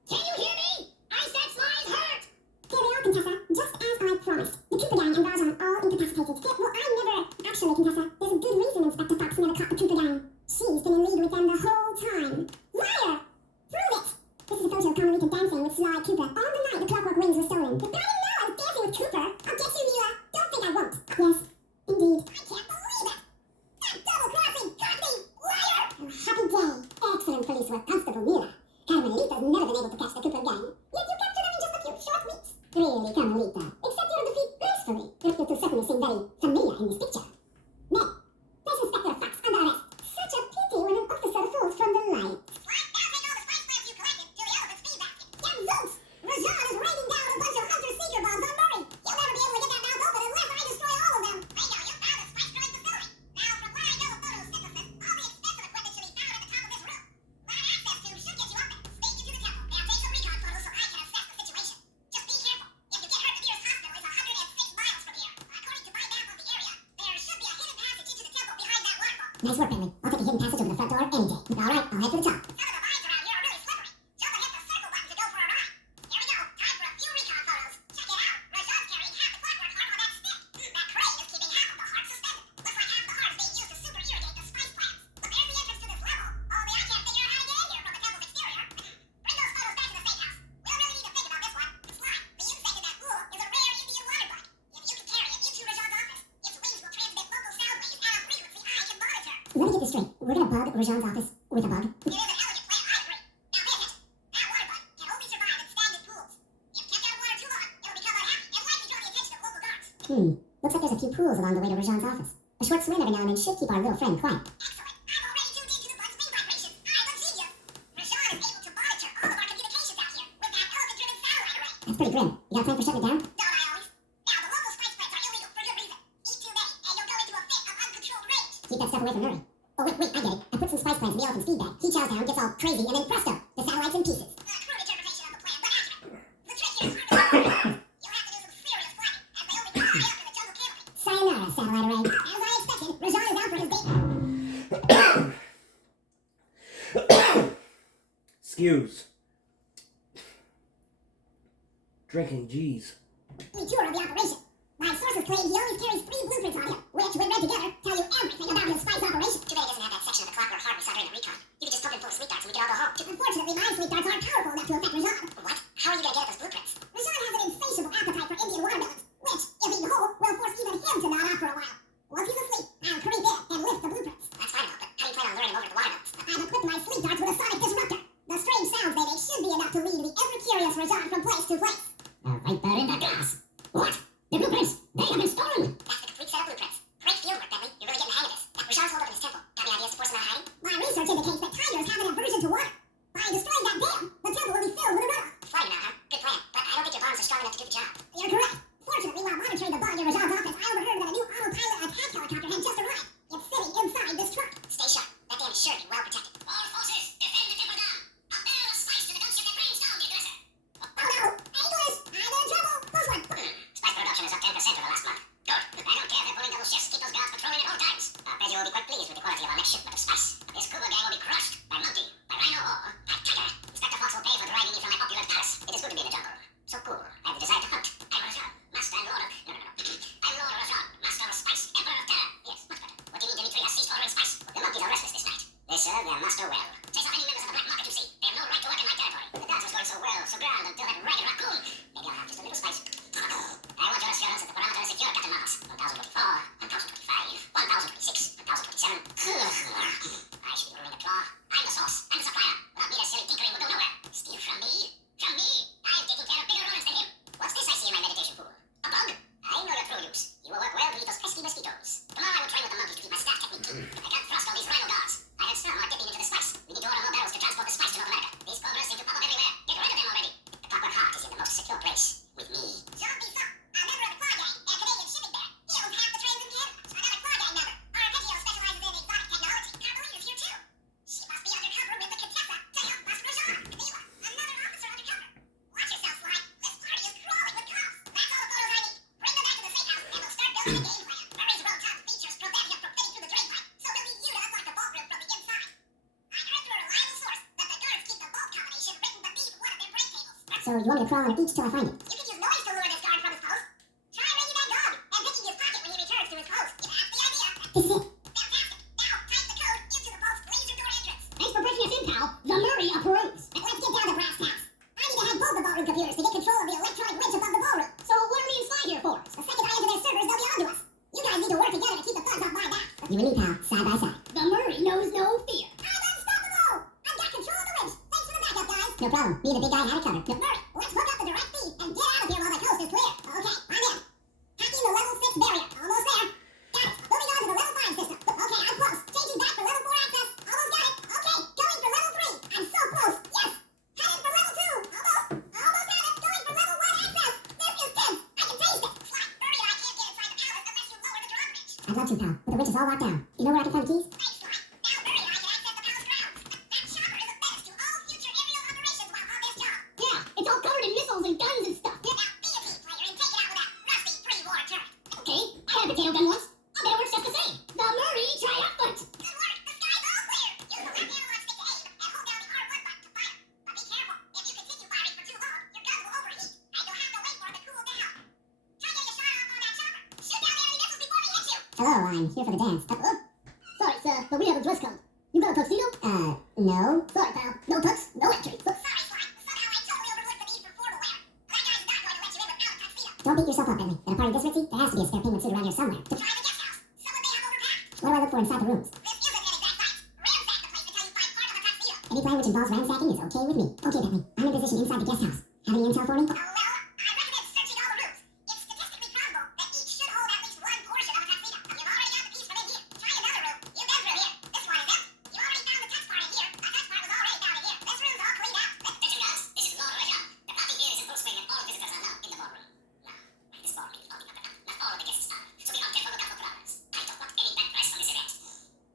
Can you hear me? I said Sly's hurt! Here we are, Contessa. Just as I promised. The Cooper gang and Rajan all incapacitated. Well, I never... Actually, Contessa, there's a good reason Inspector Fox never caught the Cooper gang. She's been in league with them the whole time. Liar! Prove it! This is a photo of Carmelita dancing with Sly Cooper on the night the clockwork rings were stolen. But I didn't know I was dancing with Cooper. I'll get you, Mila. Don't think I won't. Yes, indeed. I can't believe it. That double-crossing cockney liar. Oh, happy day. Excellent police work, Constable Mila. Carmelita's never been able to catch the Cooper gang. Yet you captured them in just a few short weeks. Really, Carmelita. Except your defeat gracefully. Your two certainly seem very familiar in this picture. Nay, there's Inspector Fox under arrest. Such a pity when an officer falls from the light. What? Now take all the spice plants you collected to the elephant's feed basket. Gadzooks! Rajan is raining down a bunch of hunter seeker bombs on Murray. You'll never be able to get that mouth open unless I destroy all of them. I know you found a spice growing facility. Now, from what I know of photosynthesis, all the expensive equipment should be found at the top of this room. That access tube should get you up there. Take you to the temple. Now take some recon photos so I can assess the situation. Just be careful. If you get hurt, the nearest hospital is 106 miles from here. According to my map of the area, there should be a hidden passage into the temple behind that waterfall. Nice work, Bentley. I'll take a hidden passage over the front door any day. All right, I'll head for the top. Some of the vines around here are really slippery. Jump and hit the circle button to go for a ride. Here we go. Time for a few recon photos. Check it out. Rajan's carrying half the clockwork heart on that stick. That crane is keeping half of the heart suspended. Looks like half the heart is being used to super irrigate the spice plants. But there's the entrance to this level. Only I can't figure out how to get in here from the temple's exterior. Bring those photos back to the safe house. We'll really need to think about this one. Sly, the insect in that pool is a rare Indian water bug. If you can carry it into Rajan's office, its wings will transmit local sound waves at a frequency I can monitor. Let me get this straight. We're gonna bug Rajan's office with a bug? It is an elegant plan, I agree. Now pay attention. That water bug can only survive in stagnant pools. If kept out of water too long, it will become unhappy and likely draw the attention of local guards. Looks like there's a few pools along the way to Rajan's office. A short swim every now and then should keep our little friend quiet. Excellent. I'm already tuned into the bug's wing vibrations. I'm a genius. Rajan is able to monitor all of our communications out here with that elephant-driven satellite array. That's pretty grim. You got a plan for shutting it down? Don't I always? Now, the local spice plants are illegal for good reason. Eat too many, and you'll go into a fit of uncontrolled rage. Keep that stuff away from Murray. Oh, wait, I get it. I put some spice plants in the elephant's feed bag. He chows down, gets all crazy, and then presto, the satellite's in pieces. A crude interpretation of the plan, but accurate. The trick here is hard. You'll have to do some serious flying, as they only go high up in the jungle canopy. Sayonara, satellite array. As I expected, Rajan is out for his date. Excuse. Drinking G's. Tour of the operation. My sources claim he always carries 3 blueprints on him, which, when read together, tell you everything about his spice operation. Too bad he doesn't have that section of the clockwork heart we saw during the recon. You could just poke him full of sleep darts and we could all go home. Unfortunately, my sleep darts aren't powerful enough to affect Rajan. What? How are you gonna get at those blueprints? Rajan has an insatiable appetite for Indian watermelons, which, if eaten whole, will force even him to nod off for a while. Once he's asleep, I'll creep in and lift the blueprints. That's fine, but how do you plan on luring him over to the watermelons? I've equipped my sleep darts with a sonic disruptor. The strange sounds they make should be enough to lead Building a game plan. Murray's road-top features prevent him from fitting through the drain pipe, so he'll need you to unlock the vault room from the inside. I heard through a reliable source that the guards keep the vault combination written beneath one of their break tables. So you want me to crawl on a beach till I find it? You can use noise to lure this guard from his post. Try ringing that dog and picking his pocket when he returns to his post. You have the idea. This is it. Fantastic. Now type the code into the vault's laser door entrance. Thanks for breaking us in, pal. The Murray approves. Let's get down to brass tacks. I need to hack both the ballroom computers to get control of the electronic winch above the ballroom. So what are me and Sly here for? The second I enter their servers, they'll be onto us. You guys need to work together to keep the thugs off my back. You and me, pal, side by side. The Murray knows no fear. I'm unstoppable! I've got control of the winch. Thanks for the backup, guys. No problem. Me and the big guy had it covered. Murray, let's hook up the direct feed and get out of here while the coast is clear. Okay, I'm in. Hacking the level 6 barrier. Almost there. Got it. Moving on to the level 5 system. Okay, I'm close. Changing back for level 4 access. Almost got it. Okay, going for level 3. I'm so close. Yes. Headed for level 2. Almost. Almost got it. Going for level 1 access. This is tense. I can taste it. Sly, Murray and I can't get inside the palace unless you lower the drop winch. I'd love to, pal, but the winch is all locked down. You know where I can find the keys? Thanks, Sly. Now Murray and I can access the palace grounds. That chopper is a menace to all future aerial operations while on this job. Yeah, it's all covered in missiles and guns and stuff. Now be a team player and take it out with that rusty pre-war turret. Okay, I had a potato gun once. I bet it works just the same. The Murray triumphant. Good work. The sky's all clear. Use the left analog stick to aim and hold down the R1 button to fire. But be careful. If you continue firing for too long, your gun will overheat, and you'll have to wait for it to cool down. Try getting a shot off on that chopper. Shoot down enemy missiles before we hit you. Hello, I'm here for the dance. Sorry, sir, but we have a dress code. You got a tuxedo? No. Sorry, pal. No tux, no entry. Sorry, Sly. Somehow I totally overlooked the need for formal wear. That guy's not going to let you in without a tuxedo. Don't beat yourself up, Bentley. At a party this ritzy, there has to be a spare penguin suit around here somewhere. Try the guest house. Someone may have overpacked. What do I look for inside the rooms? This isn't an exact science. Ransack the place until you find part of a tuxedo. Any plan which involves ransacking is okay with me. Okay, Bentley, I'm in position inside the guest house. Have any intel for me? Well, I recommend searching all the rooms. It's statistically probable that each should hold at least one portion of a tuxedo. You've already got the piece from in here. Try another room. You've been through here. This one is empty. You already found the touch part in here. The touch part was already found in here. This room's all cleaned out. Attention, guys. This is Lord Royal. The party here is in full swing and all visitors are now in the ballroom. Now, this ballroom is opening up. Not all of the guests are, so be on careful lookout for problems. I don't want any bad press from this event.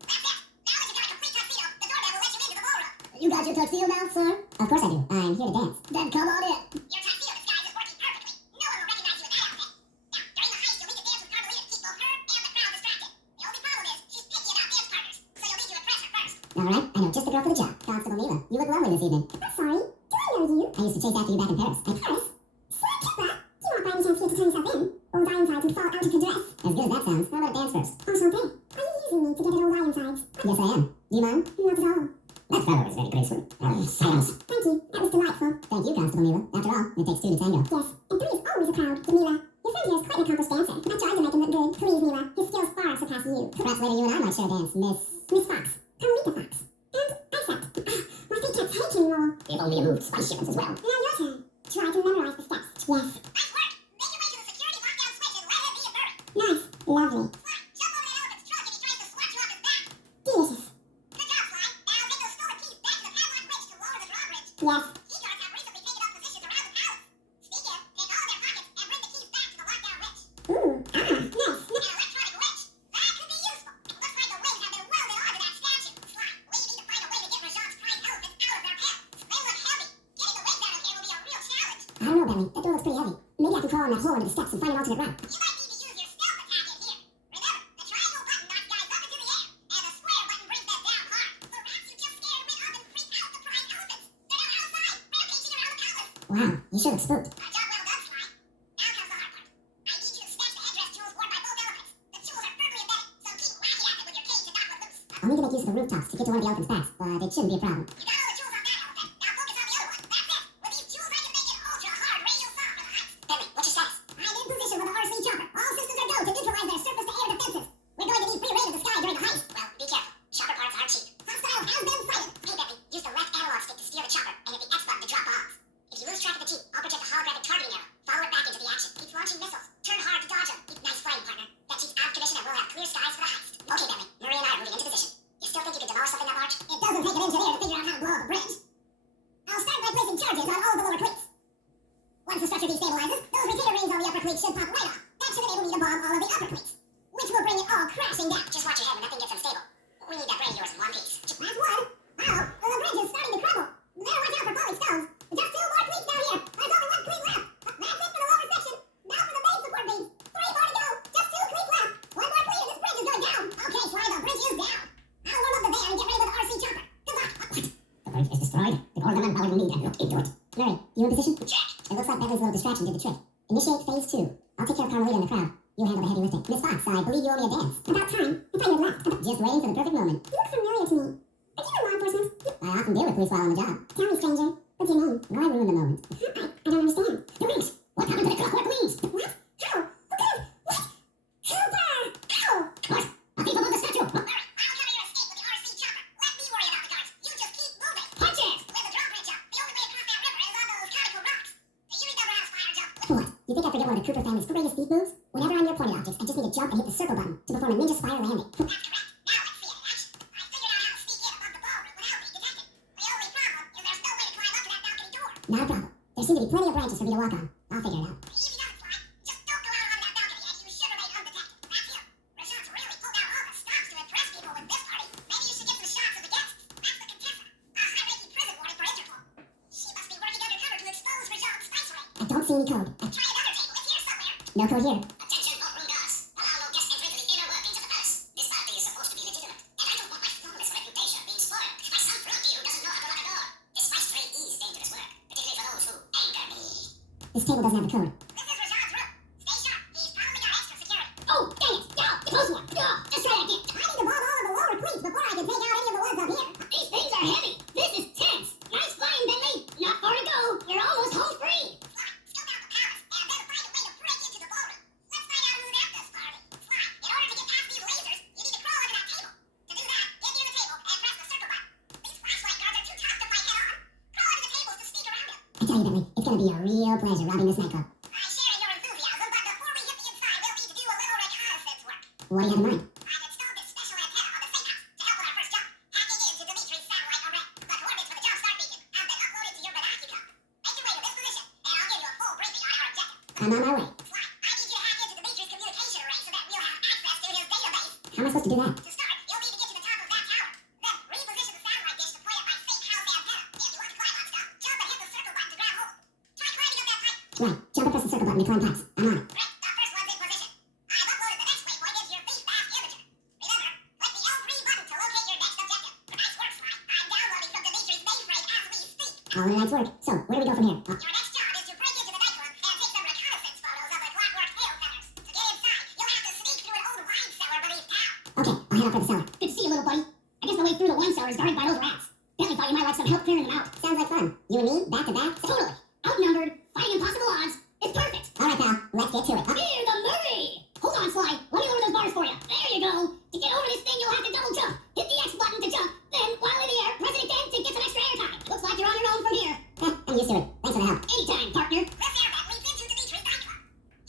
That's it. Now that you've got a complete tuxedo, the doorbell will let you into the ballroom. You got your tuxedo now, sir? Of course I do. I'm here to dance. Then come on in. Your tuxedo disguise is working perfectly. No one will recognize you in that outfit. Now, during the heist, you'll need to dance with Carmelita to keep both her and the crowd distracted. The only problem is she's picky about dance partners, so you'll need to impress her first. Alright, I know just the girl for the job. Constable Mila, you look lovely this evening. I'm sorry, do I know you? I used to chase after you back in Paris. Paris? Sir Kipper, you aren't by any chance here to turn yourself in? Old Ironsides would fall out of her dress. As good as that sounds, how about a dance first? Enchanté. Are you using me to get at Old Ironsides? Yes, I am. Do you mind? Not at all. That fellow is very graceful. Silence. Thank you. That was delightful. Thank you, Constable Mila. After all, it takes two to tango. Yes, and three is always a crowd. Mila, your friend here is quite an accomplished dancer. I tried to make him look good. Please, Mila, his skills far surpass you. Perhaps later you and I might share a dance, Miss Fox. Carmelita Fox. And Accept. My feet kept taking more. If only you moved spice shipments as well. Now your turn. Try to memorize the steps. Yes. Nice work. Make your way to the security lockdown switch and let him be a bird. Nice. Lovely. Sly, jump over that elephant's trunk and he tries to swat you off his back. Delicious. Good job, Sly. Now take those stolen keys back to the padlock bridge to lower the drawbridge. Yes. Key guards have recently taken up positions around the palace. Sneak in, take all of their pockets, and bring the keys back to the lockdown bridge. Ooh. Nice. An electronic winch. That could be useful. Looks like the wings have been welded onto that statue. Sly, we need to find a way to get Rajan's prize elephants out of their pen. They look heavy. Getting the wings out of here will be a real challenge. I don't know, Bentley. That door looks pretty heavy. Maybe I can crawl in that hole under the steps and find an alternate route. You might need to use your stealth attack in here. Remember, the triangle button knocks guys up into the air, and the square button brings them down hard. Perhaps you just scared Win up and freaked out the prize elephants. They're now outside, rampaging around the palace. Wow, you sure look spooked. A job well done, Sly. Now comes the hard part. I need you to snatch the headdress jewels worn by both elephants. The jewels are firmly embedded, so keep whacking at them with your cane to knock one loose. I'll need to make use of the rooftops to get to one of the elephant's backs, but it shouldn't be a problem. You got all the jewels on that elephant. Now focus on the other one. That's it. With these jewels, I can make an ultra-hard radio saw for the heist. Bentley, what's your status? I'm in position with the RC chopper. All systems are go to neutralize their surface-to-air defenses. We're going to need free reign of the sky during the heist. Well, be careful. Chopper parts aren't cheap. Hostile has been sighted. Hey, Bentley, use the left analog stick to steer the chopper and hit the X button to drop bombs. If you lose track of the T, I'll project a holographic targeting arrow. Follow it back into the action. Keep launching missiles. Turn hard to dodge them. Nice flying, partner. That T's out of commission and we'll have clear skies for the heist. Okay, Bentley, Murray and I are moving into position. You still think you could demolish something that large? It doesn't take an engineer to figure out how to blow need to look into it. Murray, you in position? Check. It looks like Beverly's little distraction did the trick. Initiate phase 2. I'll take care of Carmelita in the crowd. You handle the heavy lifting. Miss Fox, I believe you owe me a dance. About time. I thought you had left. Just waiting for the perfect moment. You look familiar to me. Are you in law enforcement? I often deal with police while on the job. Tell me, stranger. What do you mean? Why ruin the moment? I don't understand. The wings! What happened to the clockwork wings? What? How? Who could? What? Hilda! How? What? A thief above the statue! Murray, I'll cover your escape with the RC chopper. Let me worry about the guards. You just keep moving. Punch it! With the drawbridge up, the only way across that river is on those conical rocks. The Erie Double House fire jump. What? You think I forget one of the Cooper family's greatest speed moves? Whenever I'm near pointed objects, I just need to jump and hit the circle button to perform a ninja spiral landing. That's correct. Now let's see it in action. I figured out how to sneak in above the ballroom without being detected. The only problem is there's no way to climb up to that balcony door. Not a problem. There seem to be plenty of branches for me to walk on. I'll figure it out. Easy does it, Fly. Just don't go out on that balcony and you should remain undetected. That's him. Rashad's really pulled out all the stops to impress people with this party. Maybe you should get some shots of the guests. That's the Contessa, a high-ranking prison warden for Interpol. She must be working undercover to expose Rashad's spice ring. I don't see any code. Try another table. It's here somewhere. No code here. Attention, ballroom guards. Allow no guest entry to the inner workings of the palace. This party is supposed to be legitimate, and I don't want my flawless reputation being spoiled by some flunky who doesn't know how to lock a door. This spice trade is dangerous work, particularly for those who anger me. This table doesn't have a code. This is Rashad's room. Stay sharp. He's probably got extra security. Oh, dang it! Yeah, close one! Yeah, just try again. I need to bomb all of the lower queens before I can take out any of the ones up here. These things are heavy. This is tense. Nice flying, Bentley. Not far to go. We're almost home free. Fly, scope out the palace, and then find a way to break into the ballroom. Let's find out who's at this party. Fly, in order to get past these lasers, you need to crawl under that table. To do that, get near the table and press the circle button. These flashlight guards are too tough to fight head on. Crawl under the tables to sneak around him. I tell you, Bentley, it's gonna be a real pleasure robbing this nightclub. I share in your enthusiasm, but before we hit the inside, we'll need to do a little reconnaissance work. What do you have in mind? I've installed this special antenna on the safe house to help with our first jump. Hacking into Dimitri's satellite array. The coordinates for the jump start beacon have been uploaded to your Benaki com. Make your way to this position, and I'll give you a full briefing on our objective. I'm on my way. Fly, I need you to hack into Dimitri's communication array so that we'll have access to his database. How am I supposed to do that? To start, you'll need to get to the top of that tower. Then reposition the satellite dish to point at my safe house antenna. If you want to climb on stuff, jump and hit the circle button to grab hold. Try climbing up that pipe. Right, jump and press the circle button to climb pipes. I'm on it. Great, the first one's in position. I've uploaded the next waypoint into your thief mask imager. Remember, click the L3 button to locate your next objective. Nice work, Fly. I'm downloading from Dimitri's mainframe as we speak. All in a night's work. So, where do we go from here? Your next job is to break into the nightclub and take some reconnaissance photos of the clockwork hail feathers. To get inside, you'll have to sneak through an old wine cellar beneath town. Okay, I'll head up for the cellar. Good to see you, little buddy. I guess the way through the wine cellar is guarded by those rats. Bentley thought you might like some help clearing them out. Sounds like fun. You and me, back to back? Totally. Outnumbered, fighting impossible odds. It's perfect. All right, pal. Let's get to it. Here, the Murray. Hold on, Sly. Let me lower those bars for you. There you go. To get over this thing, you'll have to double jump. Hit the X button to jump. Then, while in the air, press it again to get some extra airtime. Looks like you're on your own from here. I'm used to it. Thanks for the help. Anytime, partner. This airbag leads into Dimitri's nightclub.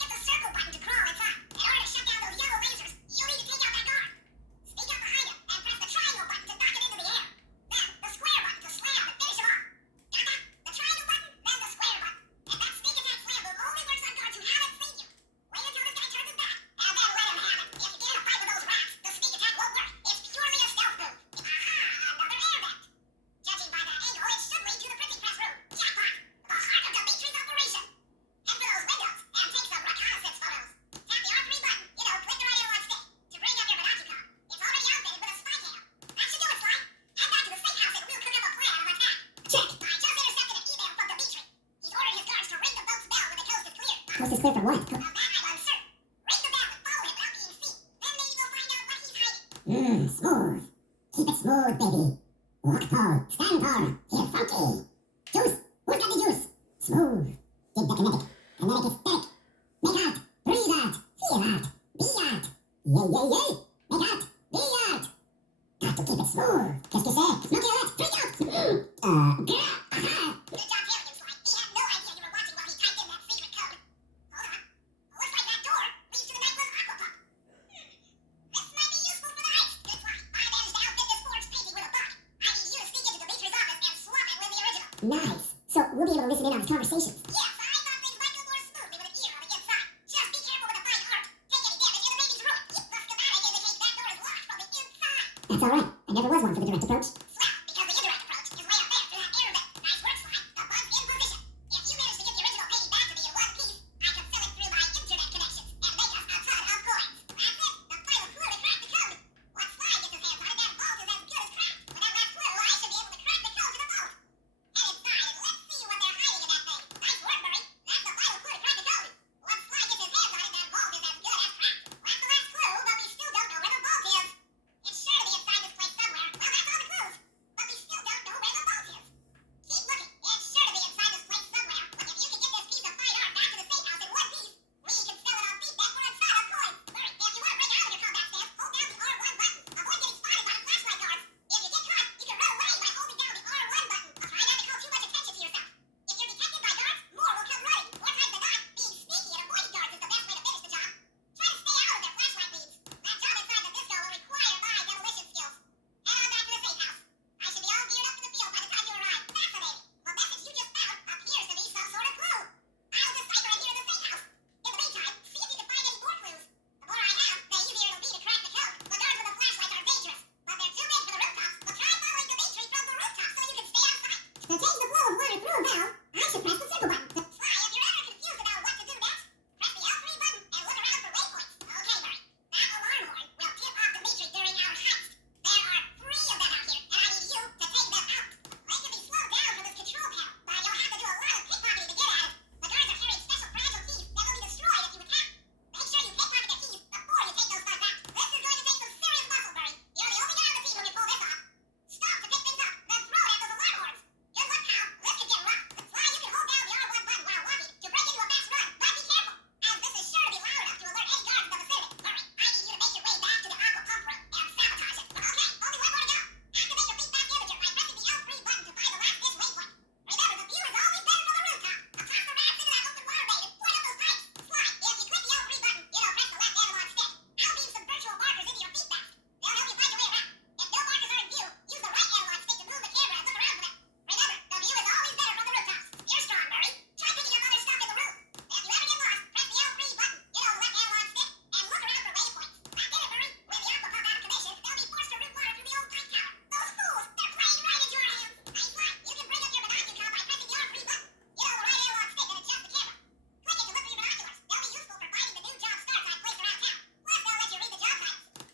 Hit the circle button to crawl inside. In order to shut down those yellow lasers, you'll need to take out that guard. Sneak up behind him and press the triangle button to knock it into the air. Then the square button to slam and finish him off. Got that? The triangle button, then the square button. And that sneak attack slam move only works on guards who haven't seen you. Wait until this guy turns his back, and then let him have it. If you get in a fight with those rats, the sneak attack won't work. It's purely a stealth move. Aha! Another air vent. Judging by that angle, it should lead to the printing press room. Jackpot! The heart of Dimitri's operation. Head for those windows and take some reconnaissance photos. Tap the R3 button, click the right analog stick to bring up your Benaki com. It's already outfitted with a spy cam. That should do it, Sly. Head back to the safe house and we'll cook up a plan of attack. Check. I just intercepted an email from Dimitri. He's ordered his guards to ring the boat's bell when the coast is clear. Coast is clear for what? Of that I'm uncertain. Ring the bell and follow him without being seen. Then maybe we'll find out what he's hiding. Smooth. Keep it smooth, baby. Walk tall. Stand tall. Here, funky. Juice. Who's got the juice? Smooth. Dig the kinetic. Kinetic is thick. Make out. Breathe out. Feel out. Be out. Yay, yay, yay. Make out. Be out. Got to keep it smooth. Qu'est-ce que c'est? Smoky alert. Freak out. Aha. Good job tailing him, Sly. He had no idea you were watching while he typed in that secret code. Hold on. Looks like that door leads to the nightclub's aqua pump. This might be useful for the heist. Good Fly. I managed to outfit this forged painting with a bug. I need you to sneak into Dimitri's office and swap it with the original. Nice. So, we'll be able to listen in on his conversations. Yes, I thought things might go more smoothly with an ear on the inside. Just be careful with the fine art. Take any damage and the baby's ruined. The schematic indicates that door is locked from the inside. That's all right. I never was one for the direct approach. Swell, because the indirect approach is way up there through that air vent. Nice work, Sly. The bug's in position. If you manage to get the original painting back to me in one piece, I can sell it through my internet connections and make us a ton of coins. That's it. The final clue to crack the code. Once Sly gets his hands on it, that vault is as good as cracked. With that last clue, I should be able to crack the code to the vault. Head inside and let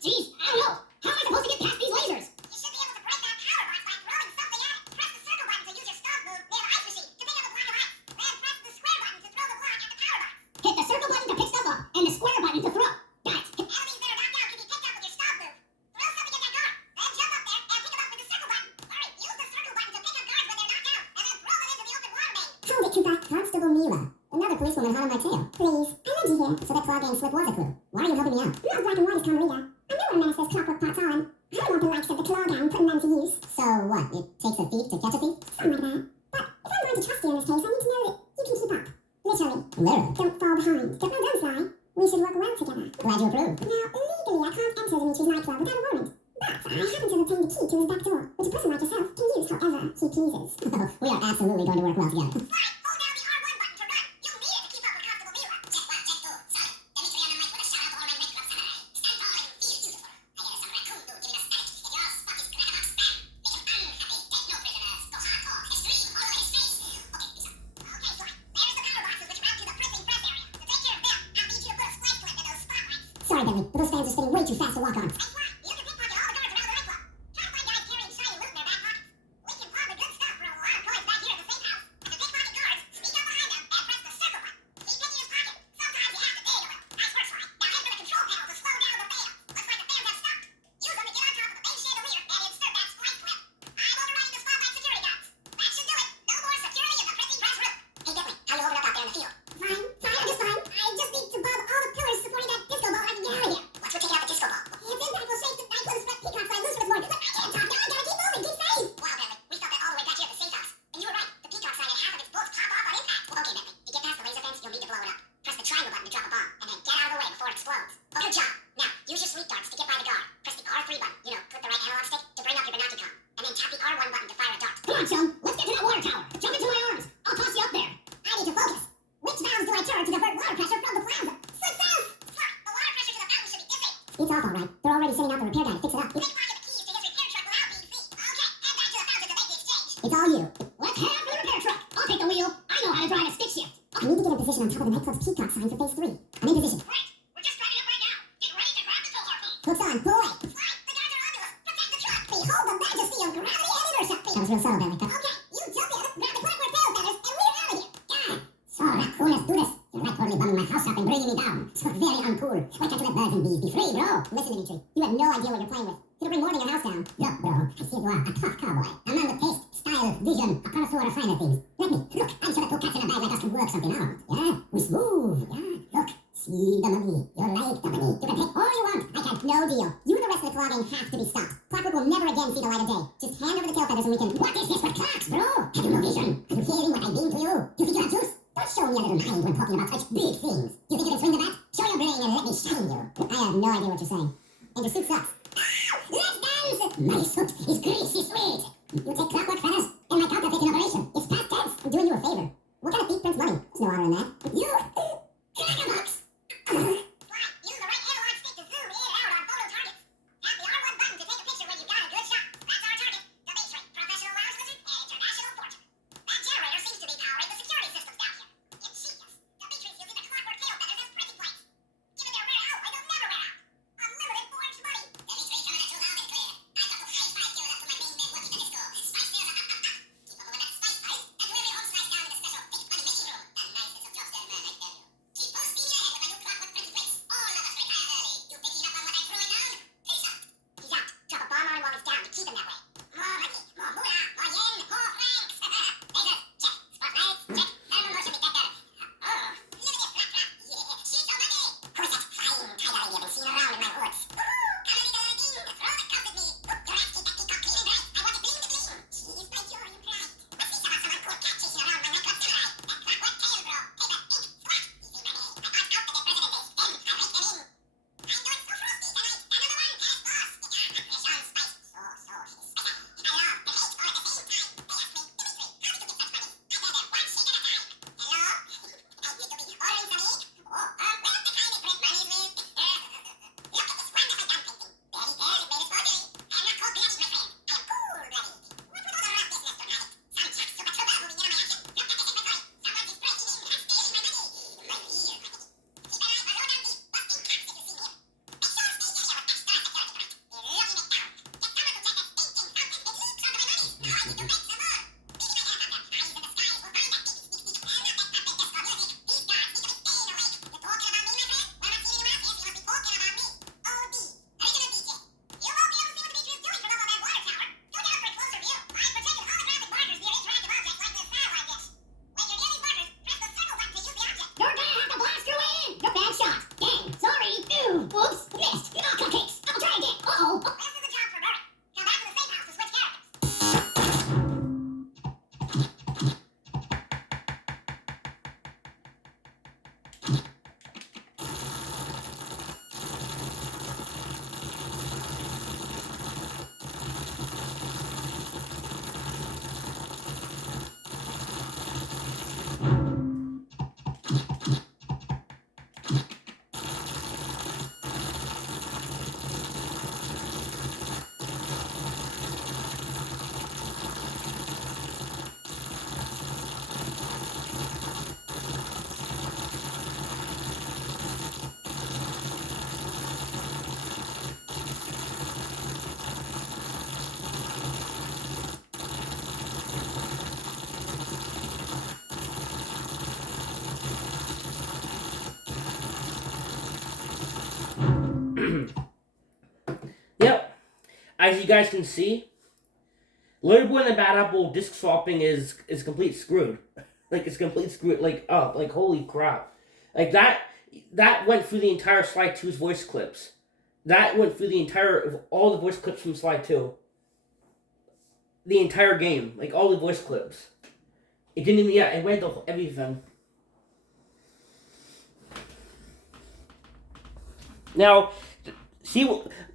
Geez, I don't know. How am I supposed to get past these lasers? You should be able to break that power box by throwing something at it. Press the circle button to use your stop move near the ice machine to pick up a block of ice. Then press the square button to throw the block at the power box. Hit the circle button to pick stuff up and the square button to throw. Got it. Enemies that are knocked out can be picked up with your stop move. Throw something at that guard. Then jump up there and pick them up with the circle button. Alright, use the circle button to pick up guards when they're knocked out, and then throw them into the open water main. Hold it, Tupac. Constable Mila. Another policewoman hot on my tail. Please. I led you here. So that claw game slip was a clue. Why are you helping me out? Not black and white is Carmelita. I know our menace says clockwork parts on. I don't want the likes of the claw gang putting them to use. So what? It takes a thief to catch a thief? Something like that. But if I'm going to trust you in this case, I need to know that you can keep up. Literally. Literally. Don't fall behind. Get my guns fly. We should work well together. Glad you approve. Now, legally, I can't enter Dimitri's nightclub without a warrant. But I happen to have obtained the key to his back door, which a person like yourself can use however he pleases. We are absolutely going to work well together. Fine, hold down the R1 button to run. You'll need it to keep up with Constable Mila. Check 1, check 2. Solid. Dimitri on the mic with a shout out to all my nightclub Saturday. Stand tall and feel beautiful. I hear some raccoon dude giving us static. If your spot is crackerbox spam, make him unhappy. Take no prisoners. Go hardcore. Extreme. All the way to space. Okay, peace out. Okay, fine. There's the power boxes which route to the printing press area. To take care of them, I'll need you to put a splice clip in those spotlights. Sorry, Bentley, but those fans are spinning way too fast to walk on. Hey, Fly, you can pickpocket all the guards around the nightclub. Try to find guys carrying shiny loot in their back pockets. We can pawn the good stuff for a lot of coins back here at the safe house. And the pickpocket guards, sneak up behind them and press the circle button. Keep picking his pocket. Sometimes you have to dig a little. Nice work, Fly. Now head for the control panel to slow down the fans. Looks like the fans have stopped. Use them to get on top of the main chandelier and insert that splice clip. I'm overriding the spotlight security guards. That should do it. No more security in the printing press room. Hey, Bentley, how you holding up out there in the field? Fine, I'm just fine. I just need to bob all the pillars supporting that disco ball and I can get out of here. What's with taking out the disco ball? It's impact will shake the nightclub's front peacock sign loose for this morning. But I can't talk now. I gotta keep moving. Keep safe. Wow, Bentley, we felt that all the way back here at the safe house. And you were right. The peacock sign had half of its bolts pop off on impact. Okay, Bentley, to get past the laser fence, you'll need to blow it up. Press the triangle button to drop a bomb, and then get out of the way before it explodes. Oh, good job. Now, use your sweep darts to get by the guard. Press the R3 button, click the right analog stick to bring up your Binocucom. And then tap the R1 button to fire a dart. Come on, chum. Let's get to that water tower. Jump into my arms. I'll toss you up there. I need to focus. Which valves do I turn to divert water pressure from the plaza? Success! Fly, the water pressure to the fountain should be dizzy. It's off all right. They're already sending out the repair guy to fix it up. Pickpocket the keys to his repair truck without being seen. Okay, head back to the fountain to make the exchange. It's all you. Let's head out for the repair truck. I'll take the wheel. I know how to drive a stick shift. I need to get in position on top of the nightclub's peacock sign for phase 3. I'm in position. Great. We're just driving up right now. Get ready to grab the tow harpoon. Hooks on. Pull away. Fly, the guards are onto us. Protect the truck. Behold the majesty of gravity and inertia. That was real subtle, Bentley. Okay, you jump in, grab the clockwork tail feathers, and we're out of here. God. So, raccoon, let's do this. You're right totally bumming my house up and bringing me down. So very uncool. Why can't you let birds and bees be free, bro? Listen, Dimitri. You have no idea what you're playing with. It'll bring more than your house down. Look, bro. I see you are a tough cowboy. A man with taste, style, vision, a connoisseur of finer things. Let me. Look, I'm sure that two cats in a bag like us can work something out. Yeah? We smooth. Yeah? Look. See the money. You're like the money. You can take all you want. I can't. No deal. You and the rest of the claw gang have to be stopped. Clockwork will never again see the light of day. Just hand over the tail feathers and we can... What is this with clocks, bro? Have you no vision? Are you hearing what I mean to you? You think you have juice? Don't show me a little mind when talking about such big things. You think you can swing the bat? Show your brain and let me shine you. I have no idea what you're saying. And your suit sucks. Let's dance! My suit is greasy sweet. You take clockwork feathers and my counterfeit in operation. It's past tense. I'm doing you a favor. What kind of thief prints money? There's no honor in that. You... Crackerbox! Fly, use the right analog stick to zoom in and out on photo targets. Tap the R1 button to take a picture when you've got a good shot. That's our target. Dimitri, professional lounge lizard and international portrait. That generator seems to be powering the security systems down here. Ingenious. Dimitri's using the clockwork tail feathers as printing plates. Given their rare alloy, they'll never wear out. Unlimited forged money. Dimitri coming at you loud and clear. I've got to high-five you up to my main men working the disco. Spice sales up. Keep on moving that spice pipe. And delivery home slice down in the special fake money making room. The nicest of jobs there, man. you can make some more. Maybe my helicopter, eyes in the skies, will find that beacon speak. And not that puppet disco music. These guards need to be staying awake. You talking about me, my friend? Well, I'm not seeing you around here, so you must be talking about me. OD. Original DJ. You won't be able to see what Dimitri is doing from above that water tower. Go down for a closer view. I'm projecting holographic markers near interactive objects like this satellite dish. When you're near these markers, press the circle button to use the object. You're gonna have to blast your way in. You're bad shot. Dang, sorry. Ooh, oops, missed. Oh, cupcakes. I'll try again. Uh-oh. This is a job for Murray. Come back to the safe house to switch characters. Yep. As you guys can see, Little Boy and the Bad Apple disc swapping is complete screwed. Like, it's complete screwed. Like, oh, like, holy crap. Like, that went through the entire Sly 2's voice clips. That went through the entire, all the voice clips from Sly 2. The entire game. Like, all the voice clips. It didn't even, yeah, it went to everything. Now, see,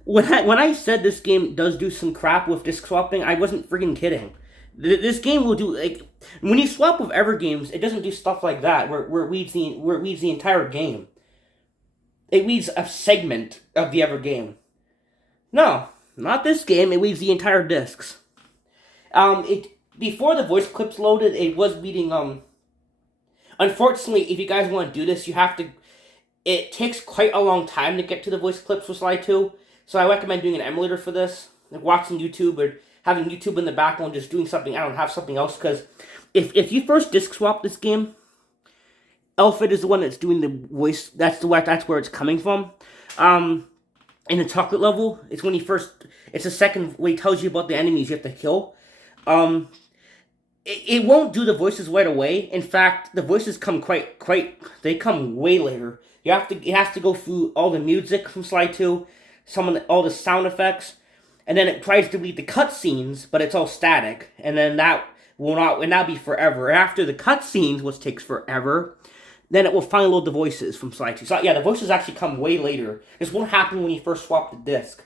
when I said this game does do some crap with disc swapping, I wasn't freaking kidding. This game will do, like, when you swap with Ever Games, it doesn't do stuff like that, where it reads the entire game. It reads a segment of the Ever game. No, not this game, it reads the entire discs. Before the voice clips loaded, it was reading, unfortunately, if you guys want to do this, you have to, it takes quite a long time to get to the voice clips for Sly 2, so I recommend doing an emulator for this, like watching YouTube or having YouTube in the background, just doing something, I don't have something else, because if you first disc swap this game, Alfred is the one that's doing the voice, that's where it's coming from. In the chocolate level, it's when he first, it's the second where he tells you about the enemies you have to kill. It won't do the voices right away. In fact, the voices come they come way later. It has to go through all the music from Sly 2, all the sound effects, and then it tries to read the cutscenes, but it's all static, and then that will not be forever. After the cutscenes, which takes forever, then it will finally load the voices from Sly 2. So yeah, the voices actually come way later. This won't happen when you first swap the disc.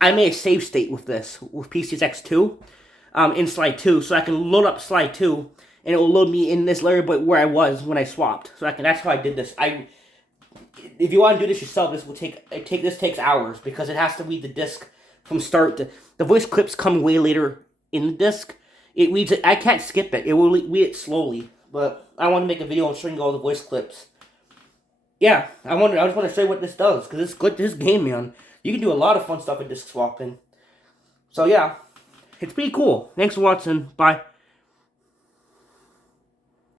I made a save state with this, with PCSX2, in Sly 2, so I can load up Sly 2, and it will load me in this layer but where I was when I swapped. So that's how I did this. If you want to do this yourself, this takes hours, because it has to read the disc from start to, the voice clips come way later in the disc. It reads it, I can't skip it, it will read it slowly, but I want to make a video on showing you all the voice clips. Yeah, I just want to show you what this does, because it's good, this game, man. You can do a lot of fun stuff with disc swapping. So yeah, it's pretty cool. Thanks for watching, bye.